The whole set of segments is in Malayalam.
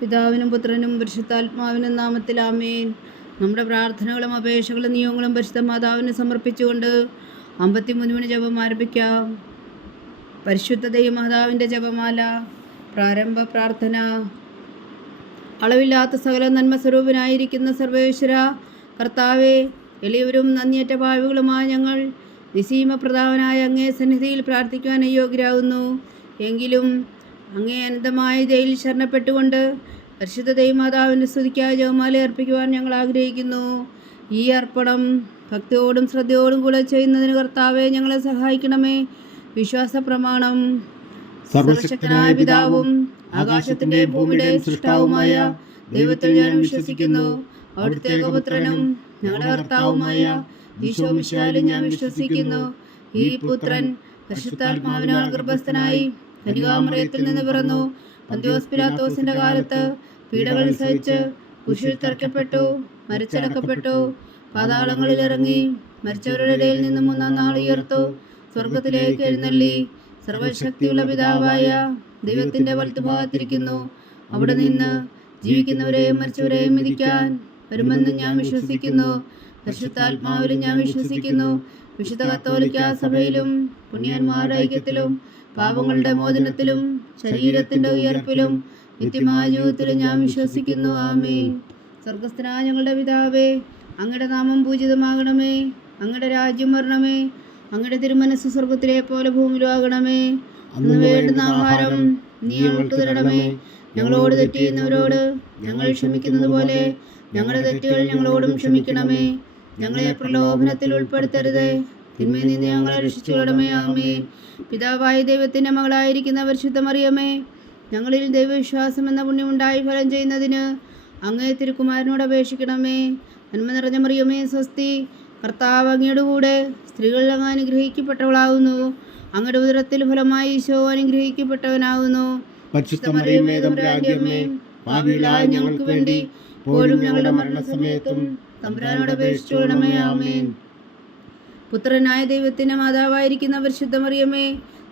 പിതാവിനും പുത്രനും പരിശുദ്ധാത്മാവിനും നാമത്തിൽ ആമേൻ. നമ്മുടെ പ്രാർത്ഥനകളും അപേക്ഷകളും നിയമങ്ങളും പരിശുദ്ധ മാതാവിന് സമർപ്പിച്ചുകൊണ്ട് 53 മണി ജപം ആരംഭിക്കാം. പരിശുദ്ധ ദൈവമാതാവിൻ്റെ ജപമാല. പ്രാരംഭ പ്രാർത്ഥന. അളവില്ലാത്ത സകല നന്മ സ്വരൂപനായിരിക്കുന്ന സർവേശ്വര കർത്താവെ, എളിയവരും നന്ദിയറ്റ പാവികളുമായ ഞങ്ങൾ നിസീമപ്രധാവനായ അങ്ങേ സന്നിധിയിൽ പ്രാർത്ഥിക്കുവാൻ അയോഗ്യരാകുന്നു. എങ്കിലും അങ്ങേ അനന്തമായ ദയയിൽ ശരണപ്പെട്ടുകൊണ്ട് പരിശുദ്ധ ദൈവമാതാവിൻ്റെ സ്തുതിക്കായി ജപമാല അർപ്പിക്കുവാൻ ഞങ്ങൾ ആഗ്രഹിക്കുന്നു. ഈ അർപ്പണം ഭക്തിയോടും ശ്രദ്ധയോടും കൂടെ ചെയ്യുന്നതിന് കർത്താവെ ഞങ്ങളെ സഹായിക്കണമേ. വിശ്വാസ പ്രമാണം. സർവശക്തനായ പിതാവും ആകാശത്തിൻ്റെ ഭൂമിയുടെ സൃഷ്ടാവുമായ ദൈവത്തിൽ ഞാൻ വിശ്വസിക്കുന്നു. അവിടുത്തെ ഏകപുത്രനും ഞങ്ങളുടെ കർത്താവുമായ ഈശോ മിശിഹായിലും ഞാൻ വിശ്വസിക്കുന്നു. ഈ പുത്രൻ പരിശുദ്ധാത്മാവിനാൽ ഗർഭസ്ഥനായി കന്യകാമറിയത്തിൽ നിന്ന് പിറന്നു. പന്തിയോസ് പിലാത്തോസിന്റെ കാലത്ത് പീഡകൾ സഹിച്ച് കുരിശിൽ തറയ്ക്കപ്പെട്ടു, മരിച്ചടക്കപ്പെട്ടു, പാതാളങ്ങളിൽ ഇറങ്ങി, മരിച്ചവരുടെ ഇടയിൽ നിന്ന് 3-ാം നാൾ ഉയർത്തു, സ്വർഗത്തിലേക്ക് എഴുന്നള്ളി, സർവശക്തിയുള്ള പിതാവായ ദൈവത്തിന്റെ വലത്തുഭാഗത്തിരിക്കുന്നു. അവിടെ നിന്ന് ജീവിക്കുന്നവരെയും മരിച്ചവരെയും വിധിക്കാൻ വരുമെന്ന് ഞാൻ വിശ്വസിക്കുന്നു. പരിശുദ്ധാത്മാവിലും ഞാൻ വിശ്വസിക്കുന്നു. വിശുദ്ധ കത്തോലിക്ക സഭയിലും പുണ്യന്മാരുടെ ഐക്യത്തിലും പാപങ്ങളുടെ മോചനത്തിലും ശരീരത്തിന്റെ ഉയർപ്പിലും നിത്യമായ ജീവിതത്തിലും ഞാൻ വിശ്വസിക്കുന്നു. ആമേൻ. സ്വർഗസ്ഥനായ ഞങ്ങളുടെ പിതാവേ, അങ്ങയുടെ നാമം പൂജിതമാകണമേ. അങ്ങയുടെ രാജ്യം വരണമേ. അങ്ങയുടെ തിരുമനസ് സ്വർഗത്തിലെ പോലെ ഭൂമിയിലും ആകണമേ. അന്ന് വേണ്ടുന്ന ആഹാരം നീ ഞങ്ങൾക്ക് തരണമേ. ഞങ്ങളോട് തെറ്റ് ചെയ്യുന്നവരോട് ഞങ്ങൾ ക്ഷമിക്കുന്നത് പോലെ ഞങ്ങളുടെ തെറ്റുകൾ ഞങ്ങളോടും ക്ഷമിക്കണമേ. ഞങ്ങളെ പ്രലോഭനത്തിൽ ഉൾപ്പെടുത്തരുതേ, തിന്മയിൽ നിന്ന് ഞങ്ങളെ രക്ഷിച്ചുകൊള്ളണമേ. ആമേൻ. പിതാവായ ദൈവത്തിൻ്റെ മകളായിരിക്കുന്ന പരിശുദ്ധ മറിയമേ, ഞങ്ങളിൽ ദൈവവിശ്വാസം എന്ന പുണ്യമുണ്ടായി ഫലം ചെയ്യുന്നതിന് അങ്ങേ തിരുക്കുമാരനോട് അപേക്ഷിക്കണമേ. നന്മ നിറഞ്ഞ മറിയമേ സ്വസ്തി, കർത്താവ് അങ്ങയുടെ കൂടെ സ്ത്രീകളിൽ അങ്ങ് അനുഗ്രഹിക്കപ്പെട്ടവളാകുന്നു. അങ്ങയുടെ ഉദരത്തിൽ ഫലമായി ഈശോ അനുഗ്രഹിക്കപ്പെട്ടവനാകുന്നു. പരിശുദ്ധ മറിയമേ തമ്പുരാന്റെ അമ്മേ, പാപികളായ ഞങ്ങൾക്ക് വേണ്ടി ഇപ്പോഴും ഞങ്ങളുടെ മരണസമയത്തും തമ്പുരാനോട് അപേക്ഷിച്ചുകൊള്ളണമേ. ആമേൻ. പുത്രനായ ദൈവത്തിൻ്റെ മാതാവായിരിക്കുന്ന പരിശുദ്ധ മറിയമേ,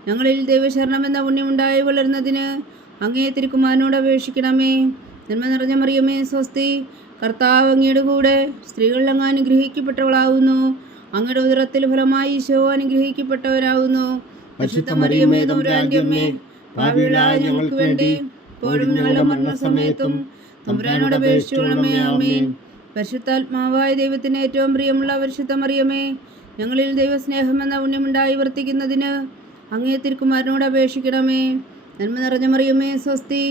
ഞങ്ങളിൽ ദൈവശരണം എന്ന പുണ്യമുണ്ടായി വളരുന്നതിന് അങ്ങേ തിരുക്കുമാരനോട് അപേക്ഷിക്കണമേ. നന്മ നിറഞ്ഞ മറിയമേ സ്വസ്തി, കർത്താവ് അങ്ങയുടെ കൂടെ സ്ത്രീകളിൽ അങ്ങ് അനുഗ്രഹിക്കപ്പെട്ടവളാകുന്നു. അങ്ങയുടെ ഉദരത്തിൽ ഫലമായി ഈശോ അനുഗ്രഹിക്കപ്പെട്ടവരാകുന്നു. പരിശുദ്ധ മറിയമേ തമ്പുരാന്റെ അമ്മേ, പാപികളായ ഞങ്ങൾക്ക് വേണ്ടി ഇപ്പോഴും ഞങ്ങളുടെ മരണസമയത്തും തമ്പുരാനോട് അപേക്ഷിച്ചുകൊള്ളണമേ. ആമേൻ. പരിശുദ്ധാത്മാവായ ദൈവത്തിന് ഏറ്റവും പ്രിയമുള്ള പരിശുദ്ധ മറിയമേ, ഞങ്ങളിൽ ദൈവസ്നേഹം എന്ന പുണ്യമുണ്ടായി വർത്തിക്കുന്നതിന് അങ്ങേ തിരുക്കുമാരനോട് അപേക്ഷിക്കണമേ. നന്മ നിറഞ്ഞ മറിയമേ സ്വസ്തി,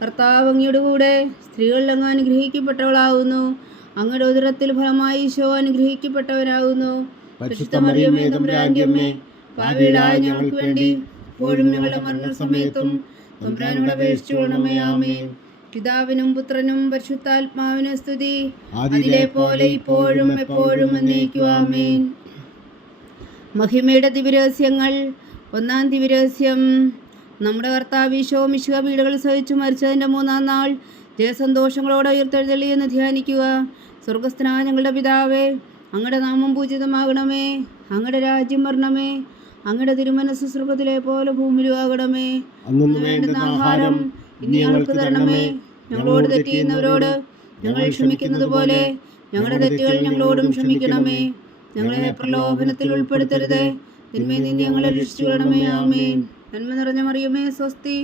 കർത്താവ് അങ്ങയുടെ കൂടെ സ്ത്രീകളിൽ അങ്ങ് അനുഗ്രഹിക്കപ്പെട്ടവളാകുന്നു. അങ്ങയുടെ ഉദരത്തിൽ ഫലമായി ഈശോ അനുഗ്രഹിക്കപ്പെട്ടവരാകുന്നു. പരിശുദ്ധ മറിയമേ തമ്പുരാന്റെ അമ്മേ, പാപികളായ ഞങ്ങൾക്ക് വേണ്ടി ഇപ്പോഴും ഞങ്ങളുടെ മരണസമയത്തും തമ്പുരാനോട് അപേക്ഷിച്ചുകൊള്ളണമേ. ആമേൻ. പിതാവിനും പുത്രനും പരിശുദ്ധാത്മാവിനും സ്തുതി, അതിലെ പോലെ ഇപ്പോഴും എപ്പോഴും എന്നേക്കും. ആമേൻ. മഹിമയുടെ ദിവ്യരഹസ്യങ്ങൾ. 1-ാം ദിവ്യരഹസ്യം. നമ്മുടെ കർത്താവ് ഈശോ മിശിഹ പീഡകൾ സഹിച്ചു മരിച്ചതിൻ്റെ 3-ാം നാൾ ജയസന്തോഷങ്ങളോടെ ഉയർത്തെഴുന്നള്ളി എന്ന് ധ്യാനിക്കുക. സ്വർഗസ്ഥനായ ഞങ്ങളുടെ പിതാവേ, അങ്ങയുടെ നാമം പൂജിതമാകണമേ. അങ്ങയുടെ രാജ്യം വരണമേ. അങ്ങയുടെ തിരുമനസ് സ്വർഗത്തിലെ പോലെ ഭൂമിയിലും ആകണമേ. അന്ന് വേണ്ടുന്ന ആഹാരം ഇനി ഞങ്ങൾക്ക് തരണമേ. ഞങ്ങളോട് തെറ്റ് ചെയ്യുന്നവരോട് ഞങ്ങൾ ക്ഷമിക്കുന്നത് പോലെ ഞങ്ങളുടെ തെറ്റുകൾ ഞങ്ങളോടും ക്ഷമിക്കണമേ. ഞങ്ങളെ പ്രലോഭനത്തിൽ ഉൾപ്പെടുത്തരുതേ, തിന്മയിൽ നിന്ന് ഞങ്ങളെ രക്ഷിച്ചുകൊള്ളണമേ. ആമേൻ. നന്മ നിറഞ്ഞ മറിയമേ സ്വസ്തി,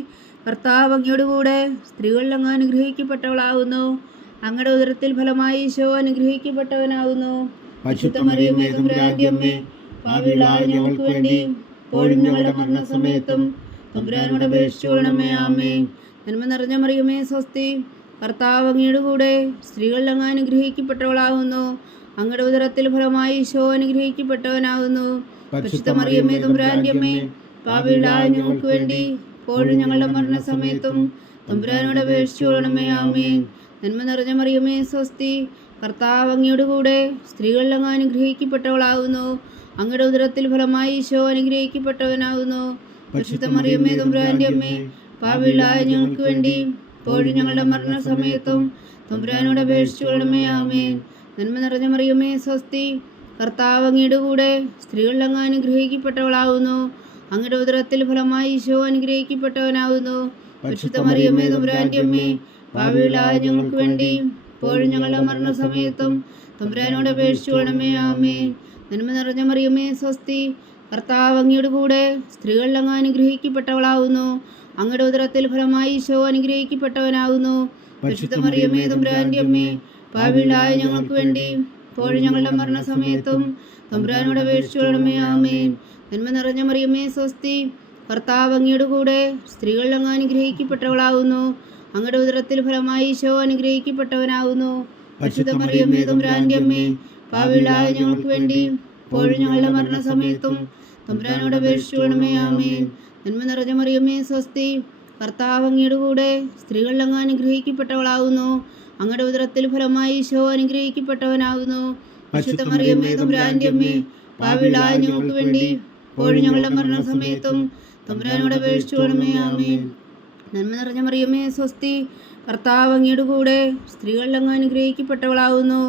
കർത്താവ് അങ്ങയുടെ കൂടെ സ്ത്രീകളിൽ അങ്ങ് അനുഗ്രഹിക്കപ്പെട്ടവളാകുന്നു. അങ്ങയുടെ ഉദരത്തിൽ ഫലമായി ഈശോ അനുഗ്രഹിക്കപ്പെട്ടവനാകുന്നു. പരിശുദ്ധ മറിയമേ തമ്പുരാന്റെ അമ്മേ, പാപികളായ ഞങ്ങൾക്ക് വേണ്ടി ഇപ്പോഴും ഞങ്ങളുടെ മരണസമയത്തും തമ്പുരാനോട് അപേക്ഷിച്ചുകൊള്ളണമേ. ആമേൻ. നന്മ നിറഞ്ഞ മറിയമേ സ്വസ്തി, കർത്താവ് അങ്ങയുടെ കൂടെ സ്ത്രീകളിൽ അങ്ങ് അനുഗ്രഹിക്കപ്പെട്ടവളാകുന്നു. അങ്ങയുടെ ഉദരത്തിൽ ഫലമായി ഈശോ അനുഗ്രഹിക്കപ്പെട്ടവനാകുന്നു. പരിശുദ്ധ മറിയമേ തമ്പുരാന്റെ അമ്മേ, പാപികളായ ഞങ്ങൾക്ക് വേണ്ടി ഇപ്പോഴും ഞങ്ങളുടെ മരണസമയത്തും തമ്പുരാനോട് അപേക്ഷിച്ചുകൊള്ളണമേ. ആമേൻ. നന്മ നിറഞ്ഞ മറിയമേ സ്വസ്തി, കർത്താവ് അങ്ങയുടെ കൂടെ സ്ത്രീകളിൽ അങ്ങ് അനുഗ്രഹിക്കപ്പെട്ടവളാകുന്നു. അങ്ങയുടെ ഉദരത്തിൽ ഫലമായി ഈശോ അനുഗ്രഹിക്കപ്പെട്ടവനാകുന്നു. പരിശുദ്ധ മറിയമേ തമ്പുരാന്റെ അമ്മേ, പാപികളായ ഞങ്ങൾക്ക് വേണ്ടി ഇപ്പോഴും ഞങ്ങളുടെ മരണസമയത്തും തമ്പുരാനോട് അപേക്ഷിച്ചുകൊള്ളണമേ. ആമേൻ. നന്മ നിറഞ്ഞ മറിയമേ സ്വസ്തി, കർത്താവ് അങ്ങയുടെ കൂടെ സ്ത്രീകളിൽ അങ്ങ് അനുഗ്രഹിക്കപ്പെട്ടവളാകുന്നു. അങ്ങയുടെ ഉദരത്തിൽ ഫലമായി ഈശോ അനുഗ്രഹിക്കപ്പെട്ടവനാകുന്നു. പരിശുദ്ധ മറിയമേ തമ്പുരാന്റെ അമ്മേ, പാപികളായ ഞങ്ങൾക്ക് വേണ്ടി ഇപ്പോഴും ഞങ്ങളുടെ മരണസമയത്തും തമ്പുരാനോട് അപേക്ഷിച്ചുകൊള്ളണമേ. ആമേൻ. നന്മ നിറഞ്ഞ മറിയമേ സ്വസ്തി, കർത്താവ് അങ്ങയുടെ കൂടെ സ്ത്രീകളിൽ അങ്ങ് അനുഗ്രഹിക്കപ്പെട്ടവളാവുന്നു. അങ്ങയുടെ ഉദരത്തിൽ ഫലമായി ഈശോ അനുഗ്രഹിക്കപ്പെട്ടവനാകുന്നു. പരിശുദ്ധ മറിയമേ തമ്പുരാന്റെ അമ്മേ, പാപികളായ ഞങ്ങൾക്ക് വേണ്ടി ഇപ്പോഴും ഞങ്ങളുടെ മരണസമയത്തും തമ്പുരാനോട് അപേക്ഷിച്ചുകൊള്ളണമേ. ആമേൻ. നന്മ നിറഞ്ഞ മറിയമേ സ്വസ്തി, കർത്താവ് അങ്ങയുടെ കൂടെ സ്ത്രീകളിൽ അങ്ങ് അനുഗ്രഹിക്കപ്പെട്ടവളാകുന്നു. അങ്ങയുടെ ഉദരത്തിൽ ഫലമായി ഈശോ അനുഗ്രഹിക്കപ്പെട്ടവനാകുന്നു. പരിശുദ്ധ മറിയമേ തമ്പുരാന്റെ അമ്മേ, പാപികളായ ഞങ്ങൾക്ക് വേണ്ടി ഇപ്പോഴും ഞങ്ങളുടെ മരണസമയത്തും തമ്പുരാനോട് അപേക്ഷിച്ചുകൊള്ളണമേ. ആമേൻ. നന്മ നിറഞ്ഞ മറിയമേ സ്വസ്തി, കർത്താവ് അങ്ങയുടെ കൂടെ സ്ത്രീകളിൽ അങ്ങ് അനുഗ്രഹിക്കപ്പെട്ടവളാകുന്നു. അങ്ങയുടെ ഉദരത്തിൽ ഫലമായി ഈശോ അനുഗ്രഹിക്കപ്പെട്ടവനാകുന്നു. പരിശുദ്ധ മറിയമേ തമ്പുരാന്റെ അമ്മേ, പാപികളായ ഞങ്ങൾക്ക് വേണ്ടി ഇപ്പോഴും ഞങ്ങളുടെ മരണസമയത്തും തമ്പുരാനോട് അപേക്ഷിച്ചുകൊള്ളണമേ. ആമേൻ. നന്മ നിറഞ്ഞ മറിയമേ സ്വസ്തി, കർത്താവ് അങ്ങയുടെ കൂടെ സ്ത്രീകളിൽ അങ്ങ് അനുഗ്രഹിക്കപ്പെട്ടവളാകുന്നു.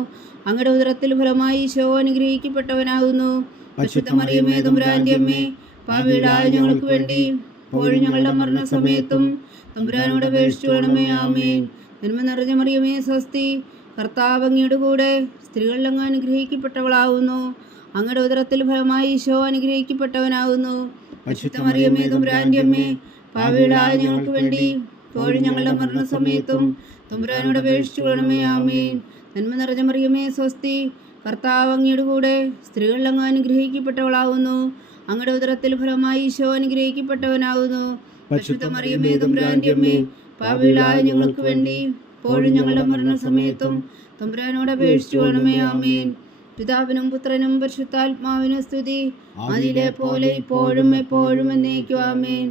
അങ്ങയുടെ ഉദരത്തിൽ ഫലമായി ഈശോ അനുഗ്രഹിക്കപ്പെട്ടവനാകുന്നു. പരിശുദ്ധ മറിയമേ തമ്പുരാന്റെ അമ്മേ, പാപികളായ ഞങ്ങൾക്ക് വേണ്ടി ഇപ്പോഴും ഞങ്ങളുടെ മരണസമയത്തും തമ്പുരാനോട് അപേക്ഷിച്ചുകൊള്ളണമേ. ആമേൻ. നന്മ നിറഞ്ഞ മറിയമേ സ്വസ്തി, കർത്താവ് അങ്ങയുടെ കൂടെ സ്ത്രീകളിൽ അങ്ങ് അനുഗ്രഹിക്കപ്പെട്ടവളാകുന്നു. അങ്ങയുടെ ഉദരത്തിൽ ഫലമായി ഈശോ അനുഗ്രഹിക്കപ്പെട്ടവനാകുന്നു. പരിശുദ്ധ മറിയമേ തമ്പുരാന്റെ അമ്മേ, പാപികളായ ഞങ്ങൾക്ക് വേണ്ടി ഇപ്പോഴും ഞങ്ങളുടെ മരണസമയത്തും തമ്പുരാനോട് അപേക്ഷിച്ചുകൊള്ളണമേ. ആമേൻ. നന്മ നിറഞ്ഞ മറിയമേ സ്വസ്തി, കർത്താവ് അങ്ങയുടെ കൂടെ സ്ത്രീകളിൽ അങ്ങ് അനുഗ്രഹിക്കപ്പെട്ടവളാകുന്നു. അങ്ങയുടെ ഉദരത്തിൽ ഫലമായി ഈശോ അനുഗ്രഹിക്കപ്പെട്ടവനാകുന്നു. പരിശുദ്ധ മറിയമേ തമ്പുരാന്റെ അമ്മേ, പാപികളായ ഞങ്ങൾക്ക് വേണ്ടി ഇപ്പോഴും ഞങ്ങളുടെ മരണസമയത്തും തമ്പുരാനോട് അപേക്ഷിച്ചുകൊള്ളണമേ. ആമേൻ. പിതാവിനും പുത്രനും പരിശുദ്ധാത്മാവിനും സ്തുതി, ആദിയിലെ പോലെ ഇപ്പോഴും എപ്പോഴും എന്നേക്കും. ആമേൻ.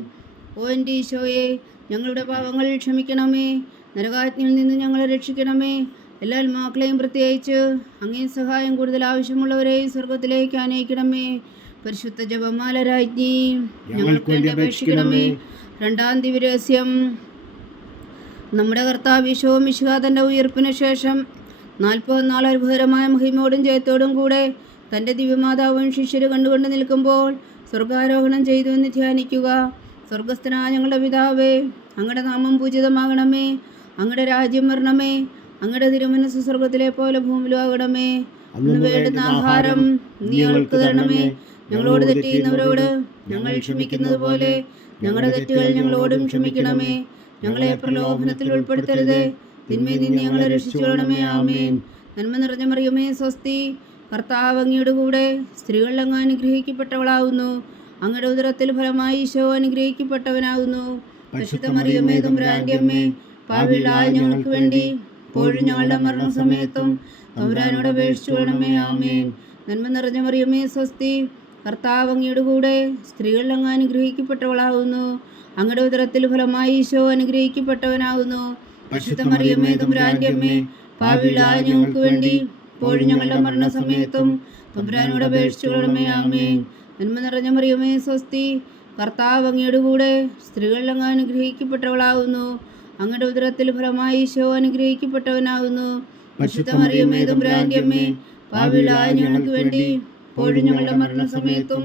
ഓ എൻ്റെ ഈശോയെ, ഞങ്ങളുടെ പാവങ്ങൾ ക്ഷമിക്കണമേ. നരകാജ്ഞയിൽ നിന്ന് ഞങ്ങളെ രക്ഷിക്കണമേ. എല്ലാ ആത്മാക്കളെയും പ്രത്യേകിച്ച് അങ്ങേ സഹായം കൂടുതൽ ആവശ്യമുള്ളവരെയും സ്വർഗത്തിലേക്ക് ആനയിക്കണമേ. പരിശുദ്ധ ജപമാല രാജ്ഞി, ഞങ്ങൾക്ക് വേണ്ടി അപേക്ഷിക്കണമേ. രണ്ടാം ദിവ്യരഹസ്യം. നമ്മുടെ കർത്താവ് ഈശോ മിശിഹാ തൻ്റെ ഉയർപ്പിന് ശേഷം 40 നാൾ അത്ഭുതകരമായ മഹിമയോടും ജയത്തോടും കൂടെ തൻ്റെ ദിവ്യമാതാവും ശിഷ്യര് കണ്ടുകൊണ്ട് നിൽക്കുമ്പോൾ സ്വർഗാരോഹണം ചെയ്തു എന്ന് ധ്യാനിക്കുക. സ്വർഗസ്ഥനായ ഞങ്ങളുടെ പിതാവേ, അങ്ങയുടെ നാമം പൂജിതമാകണമേ. അങ്ങയുടെ രാജ്യം വരണമേ. അങ്ങയുടെ തിരുമനസ്സ് സ്വർഗത്തിലെ പോലെ ഭൂമിയിലും ആകണമേ. അന്ന് വേണ്ടുന്ന ആഹാരം നീ ഞങ്ങൾക്ക് തരണമേ. ഞങ്ങളോട് തെറ്റ് ചെയ്യുന്നവരോട് ഞങ്ങൾ ക്ഷമിക്കുന്നത് പോലെ ഞങ്ങളുടെ തെറ്റുകൾ ഞങ്ങളോടും ക്ഷമിക്കണമേ. ഞങ്ങളെ പ്രലോഭനത്തിൽ ഉൾപ്പെടുത്തരുത്, തിന്മയിൽ നിന്ന് ഞങ്ങളെ രക്ഷിച്ചുകൊള്ളണമേ. ആമേൻ. നന്മ നിറഞ്ഞ മറിയമേ സ്വസ്തി, കർത്താവ് അങ്ങയുടെ കൂടെ സ്ത്രീകളിൽ അങ്ങ് അനുഗ്രഹിക്കപ്പെട്ടവളാകുന്നു. അങ്ങയുടെ ഉദരത്തിൽ ഫലമായി ഈശോ അനുഗ്രഹിക്കപ്പെട്ടവനാകുന്നു. പരിശുദ്ധ മറിയമേ തമ്പുരാന്റെ അമ്മേ, പാപികളായ ഞങ്ങൾക്ക് വേണ്ടി ഇപ്പോഴും ഞങ്ങളുടെ മരണസമയത്തും തമ്പുരാനോട് അപേക്ഷിച്ചുകൊള്ളണമേ. ആമേൻ. നന്മ നിറഞ്ഞ മറിയമേ സ്വസ്തി, കർത്താവ് അങ്ങയുടെ കൂടെ സ്ത്രീകളിൽ അങ്ങ് അനുഗ്രഹിക്കപ്പെട്ടവളാകുന്നു. അങ്ങയുടെ ഉദരത്തിൽ ഫലമായി ഈശോ അനുഗ്രഹിക്കപ്പെട്ടവനാകുന്നു. പരിശുദ്ധ മറിയമേ തമ്പുരാന്റെ അമ്മേ, പാപികളായ ഞങ്ങൾക്ക് വേണ്ടി ഇപ്പോഴും ഞങ്ങളുടെ മരണസമയത്തും തമ്പുരാനോട് അപേക്ഷിച്ചുകൊള്ളണമേ. ആമേൻ. നന്മ നിറഞ്ഞ മറിയമേ സ്വസ്തി, കർത്താവ് അങ്ങയുടെ കൂടെ സ്ത്രീകളിൽ അങ്ങ് അനുഗ്രഹിക്കപ്പെട്ടവളാകുന്നു. അങ്ങയുടെ ഉദരത്തിൽ ഫലമായി ഈശോ അനുഗ്രഹിക്കപ്പെട്ടവനാകുന്നു. പരിശുദ്ധ മറിയമേ തമ്പുരാന്റെ അമ്മേ, പാപികളായ ഞങ്ങൾക്ക് വേണ്ടി ഇപ്പോഴും ഞങ്ങളുടെ മരണസമയത്തും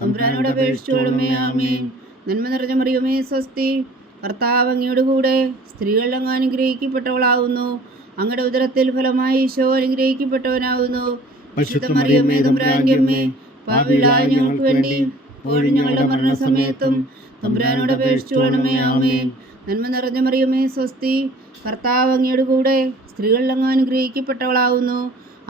തമ്പുരാനോട് അപേക്ഷിച്ചുകൊള്ളണമേ. ആമേൻ. നന്മ നിറഞ്ഞ മറിയമേ സ്വസ്തി, കർത്താവ് അങ്ങയുടെ കൂടെ സ്ത്രീകളിൽ അങ്ങ് അനുഗ്രഹിക്കപ്പെട്ടവളാകുന്നു. അങ്ങയുടെ ഉദരത്തിൽ ഫലമായി ഈശോ അനുഗ്രഹിക്കപ്പെട്ടവനാകുന്നു. പരിശുദ്ധ മറിയമേ തമ്പുരാന്റെ അമ്മേ, പാപികളായ ഞങ്ങൾക്ക് വേണ്ടി ഇപ്പോഴും ഞങ്ങളുടെ മരണസമയത്തും തമ്പുരാനോട് അപേക്ഷിച്ചുകൊള്ളണമേ. ആമേൻ. നന്മ നിറഞ്ഞ മറിയമേ സ്വസ്തി, കർത്താവ് അങ്ങയുടെ കൂടെ സ്ത്രീകളിൽ അങ്ങ് അനുഗ്രഹിക്കപ്പെട്ടവളാകുന്നു.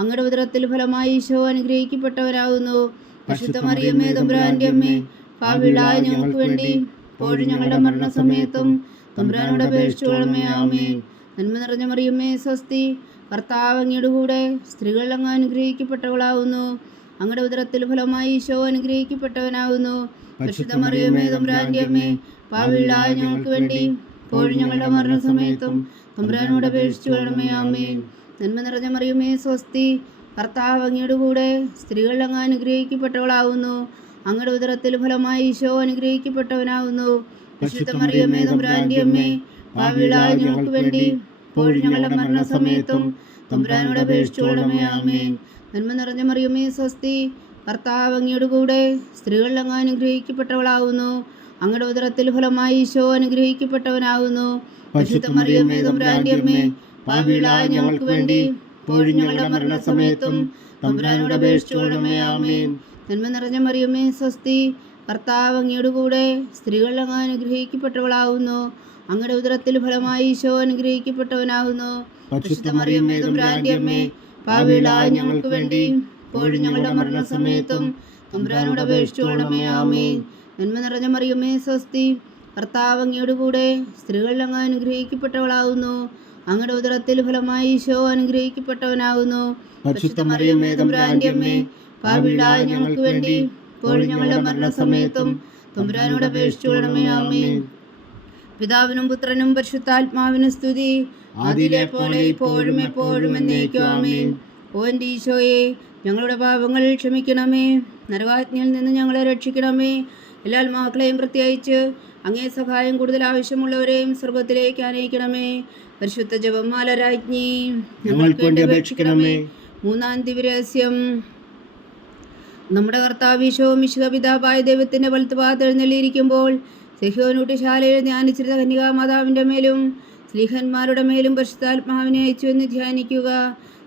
അങ്ങയുടെ ഉദരത്തിൽ ഫലമായി ഈശോ അനുഗ്രഹിക്കപ്പെട്ടവനാകുന്നു. പരിശുദ്ധ മറിയമേ തമ്പുരാന്റെ അമ്മേ, പാപികളായ ഞങ്ങൾക്ക് വേണ്ടി ഇപ്പോഴും ഞങ്ങളുടെ മരണസമയത്തും തമ്പുരാനോട് അപേക്ഷിച്ചുകൊള്ളണമേ. ആമേൻ. നന്മ നിറഞ്ഞ മറിയമേ സ്വസ്തി, കർത്താവ് അങ്ങയുടെ കൂടെ സ്ത്രീകളിൽ അങ്ങ് അനുഗ്രഹിക്കപ്പെട്ടവളാകുന്നു. അങ്ങയുടെ ഉദരത്തിൽ ഫലമായി ഈശോ അനുഗ്രഹിക്കപ്പെട്ടവനാകുന്നു. പരിശുദ്ധ മറിയമേ തമ്പുരാന്റെ അമ്മേ, പാപികളായ ഞങ്ങൾക്ക് വേണ്ടി ഇപ്പോഴും ഞങ്ങളുടെ മരണസമയത്തും തമ്പുരാനോട് അപേക്ഷിച്ചുകൊള്ളണമേ. ആമേൻ. നന്മ നിറഞ്ഞ മറിയമേ സ്വസ്തി, കർത്താവ് അങ്ങയുടെ കൂടെ സ്ത്രീകളിൽ അങ്ങ് അനുഗ്രഹിക്കപ്പെട്ടവളാകുന്നു. അങ്ങയുടെ ഉദരത്തിൽ ഫലമായി ഈശോ അനുഗ്രഹിക്കപ്പെട്ടവനാകുന്നു. പരിശുദ്ധ മറിയമേ തമ്പുരാന്റെ അമ്മേ, പാപികളായ ഞങ്ങൾക്ക് വേണ്ടി ഇപ്പോഴും ഞങ്ങളുടെ മരണസമയത്തും തമ്പുരാനോട് അപേക്ഷിച്ചുകൊള്ളണമേ. ആമേൻ. നന്മ നിറഞ്ഞ മറിയമേ സ്വസ്തി, കർത്താവ് അങ്ങയുടെ കൂടെ സ്ത്രീകളിൽ അങ്ങ് അനുഗ്രഹിക്കപ്പെട്ടവളാകുന്നു. അങ്ങയുടെ ഉദരത്തിൽ ഫലമായി ഈശോ അനുഗ്രഹിക്കപ്പെട്ടവനാകുന്നു. പരിശുദ്ധ മറിയമേ തമ്പുരാന്റെ അമ്മേ, പാപികളായ ഞങ്ങൾക്ക് വേണ്ടി ഇപ്പോഴും ഞങ്ങളുടെ മരണസമയത്തും തമ്പുരാനോട് അപേക്ഷിച്ചുകൊള്ളണമേ. ആമേൻ. നന്മ നിറഞ്ഞ മറിയമേ സ്വസ്തി, കർത്താവ് അങ്ങയുടെ കൂടെ സ്ത്രീകൾ അങ്ങ് അനുഗ്രഹിക്കപ്പെട്ടവളാകുന്നു. അങ്ങയുടെ ഉദരത്തിൽ ഫലമായി ഈശോ അനുഗ്രഹിക്കപ്പെട്ടവനാകുന്നു. പരിശുദ്ധ മറിയമേ തമ്പുരാന്റെ അമ്മേ, പാപികളായ ഞങ്ങൾക്ക് വേണ്ടി ഇപ്പോഴും ഞങ്ങളുടെ മരണസമയത്തും തമ്പുരാനോട് അപേക്ഷിച്ചുകൊള്ളണമേ. ആമേൻ. നന്മ നിറഞ്ഞ മറിയമേ സ്വസ്തി, കർത്താവ് അങ്ങയുടെ കൂടെ സ്ത്രീകൾ അങ്ങ് അനുഗ്രഹിക്കപ്പെട്ടവളാകുന്നു. അങ്ങയുടെ ഉദരത്തിൽ ഫലമായി ഈശോ അനുഗ്രഹിക്കപ്പെട്ടവനാകുന്നു. പരിശുദ്ധ മറിയമേ തമ്പുരാന്റെ അമ്മേ, പാപികളായ ഞങ്ങൾക്ക് വേണ്ടി ഇപ്പോഴും ഞങ്ങളുടെ മരണസമയത്തും തമ്പുരാനോട് അപേക്ഷിച്ചുകൊള്ളണമേ. ആമേൻ. പിതാവിനും പുത്രനും പരിശുദ്ധാത്മാവിനും സ്തുതി, ആദിയിലെ പോലെ ഇപ്പോഴും എപ്പോഴും എന്നേക്കും. ആമേൻ. ഓ എൻ്റെ ഈശോയെ, ഞങ്ങളുടെ പാപങ്ങൾ ക്ഷമിക്കണമേ, നരകാജ്ഞയിൽ നിന്ന് ഞങ്ങളെ രക്ഷിക്കണമേ. എല്ലാ ആത്മാക്കളെയും പ്രത്യേകിച്ച് അങ്ങേ സഹായം കൂടുതൽ ആവശ്യമുള്ളവരെയും സ്വർഗത്തിലേക്ക് ആനയിക്കണമേ. പരിശുദ്ധ ജപമാല രാജ്ഞി, ഞങ്ങൾക്ക് വേണ്ടി അപേക്ഷിക്കണമേ. മൂന്നാം ദിവ്യരഹസ്യം. നമ്മുടെ കർത്താവ് ഈശോ മിശിഹ പിതാവായ ദൈവത്തിൻ്റെ വലത്തുഭാഗത്ത് എഴുന്നള്ളിയിരിക്കുമ്പോൾ സെഹ്യോനൂട്ടിശാലയിൽ ധ്യാനിച്ചിരുന്ന കന്യകാമാതാവിൻ്റെ മേലും സ്ലീഹന്മാരുടെ മേലും പരിശുദ്ധാത്മാവിനെ അയച്ചു എന്ന് ധ്യാനിക്കുക.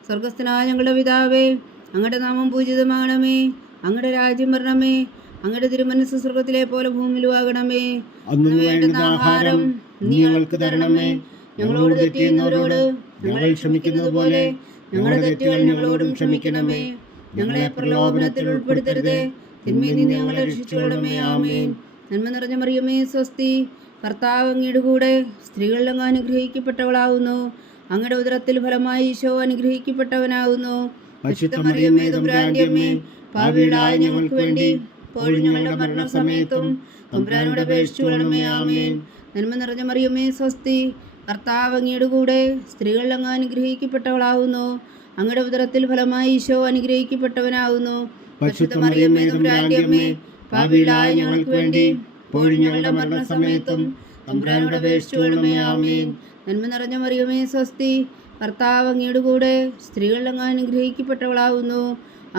സ്വർഗസ്ഥനായ ഞങ്ങളുടെ പിതാവേ, അങ്ങയുടെ നാമം പൂജിതമാകണമേ, അങ്ങയുടെ രാജ്യം വരണമേ, അങ്ങയുടെ തിരുമനസ്സ് സ്വർഗത്തിലെ പോലെ ഭൂമിയിലും ആകണമേ. അന്ന് വേണ്ടുന്ന ആഹാരം നീ ഞങ്ങൾക്ക് തരണമേ. ഞങ്ങളോട് തെറ്റ് ചെയ്യുന്നവരോട് ഞങ്ങൾ ക്ഷമിക്കുന്നത് പോലെ ഞങ്ങളുടെ തെറ്റുകൾ ഞങ്ങളോടും ക്ഷമിക്കണമേ. ഞങ്ങളെ പ്രലോഭനത്തിൽ ഉൾപ്പെടുത്തരുതേ, തിന്മയിൽ നിന്ന് ഞങ്ങളെ രക്ഷിച്ചുകൊള്ളണമേ. ആമേൻ. നന്മ നിറഞ്ഞ മറിയമേ സ്വസ്തി, കർത്താവ് അങ്ങയുടെ കൂടെ സ്ത്രീകളിൽ അങ്ങ് അനുഗ്രഹിക്കപ്പെട്ടവളാകുന്നു. അങ്ങയുടെ ഉദരത്തിൽ ഫലമായി ഈശോ അനുഗ്രഹിക്കപ്പെട്ടവനാകുന്നു. പരിശുദ്ധ മറിയമേ തമ്പുരാന്റെ അമ്മേ, പാപികളായ ഞങ്ങൾക്ക് വേണ്ടി ഇപ്പോഴും ഞങ്ങളുടെ മരണസമയത്തും തമ്പുരാനോട് അപേക്ഷിച്ചുകൊള്ളണമേ. ആമേൻ. നന്മ നിറഞ്ഞ മറിയമേ സ്വസ്തി, കർത്താവ് അങ്ങയുടെ കൂടെ സ്ത്രീകളിൽ അങ്ങ് അനുഗ്രഹിക്കപ്പെട്ടവളാകുന്നു. അങ്ങയുടെ ഉദരത്തിൽ ഫലമായി ഈശോ അനുഗ്രഹിക്കപ്പെട്ടവനാകുന്നു. പരിശുദ്ധ മറിയമേ തമ്പുരാന്റെ അമ്മേ, പാപികളായ ഞങ്ങൾക്ക് വേണ്ടി ഇപ്പോഴും ഞങ്ങളുടെ മരണസമയത്തും തമ്പുരാനോട് അപേക്ഷിച്ചുകൊള്ളണമേ. ആമേൻ. നന്മ നിറഞ്ഞ മറിയമേ സ്വസ്തി, കർത്താവ് അങ്ങയുടെ കൂടെ സ്ത്രീകളിൽ അങ്ങ് അനുഗ്രഹിക്കപ്പെട്ടവളാകുന്നു.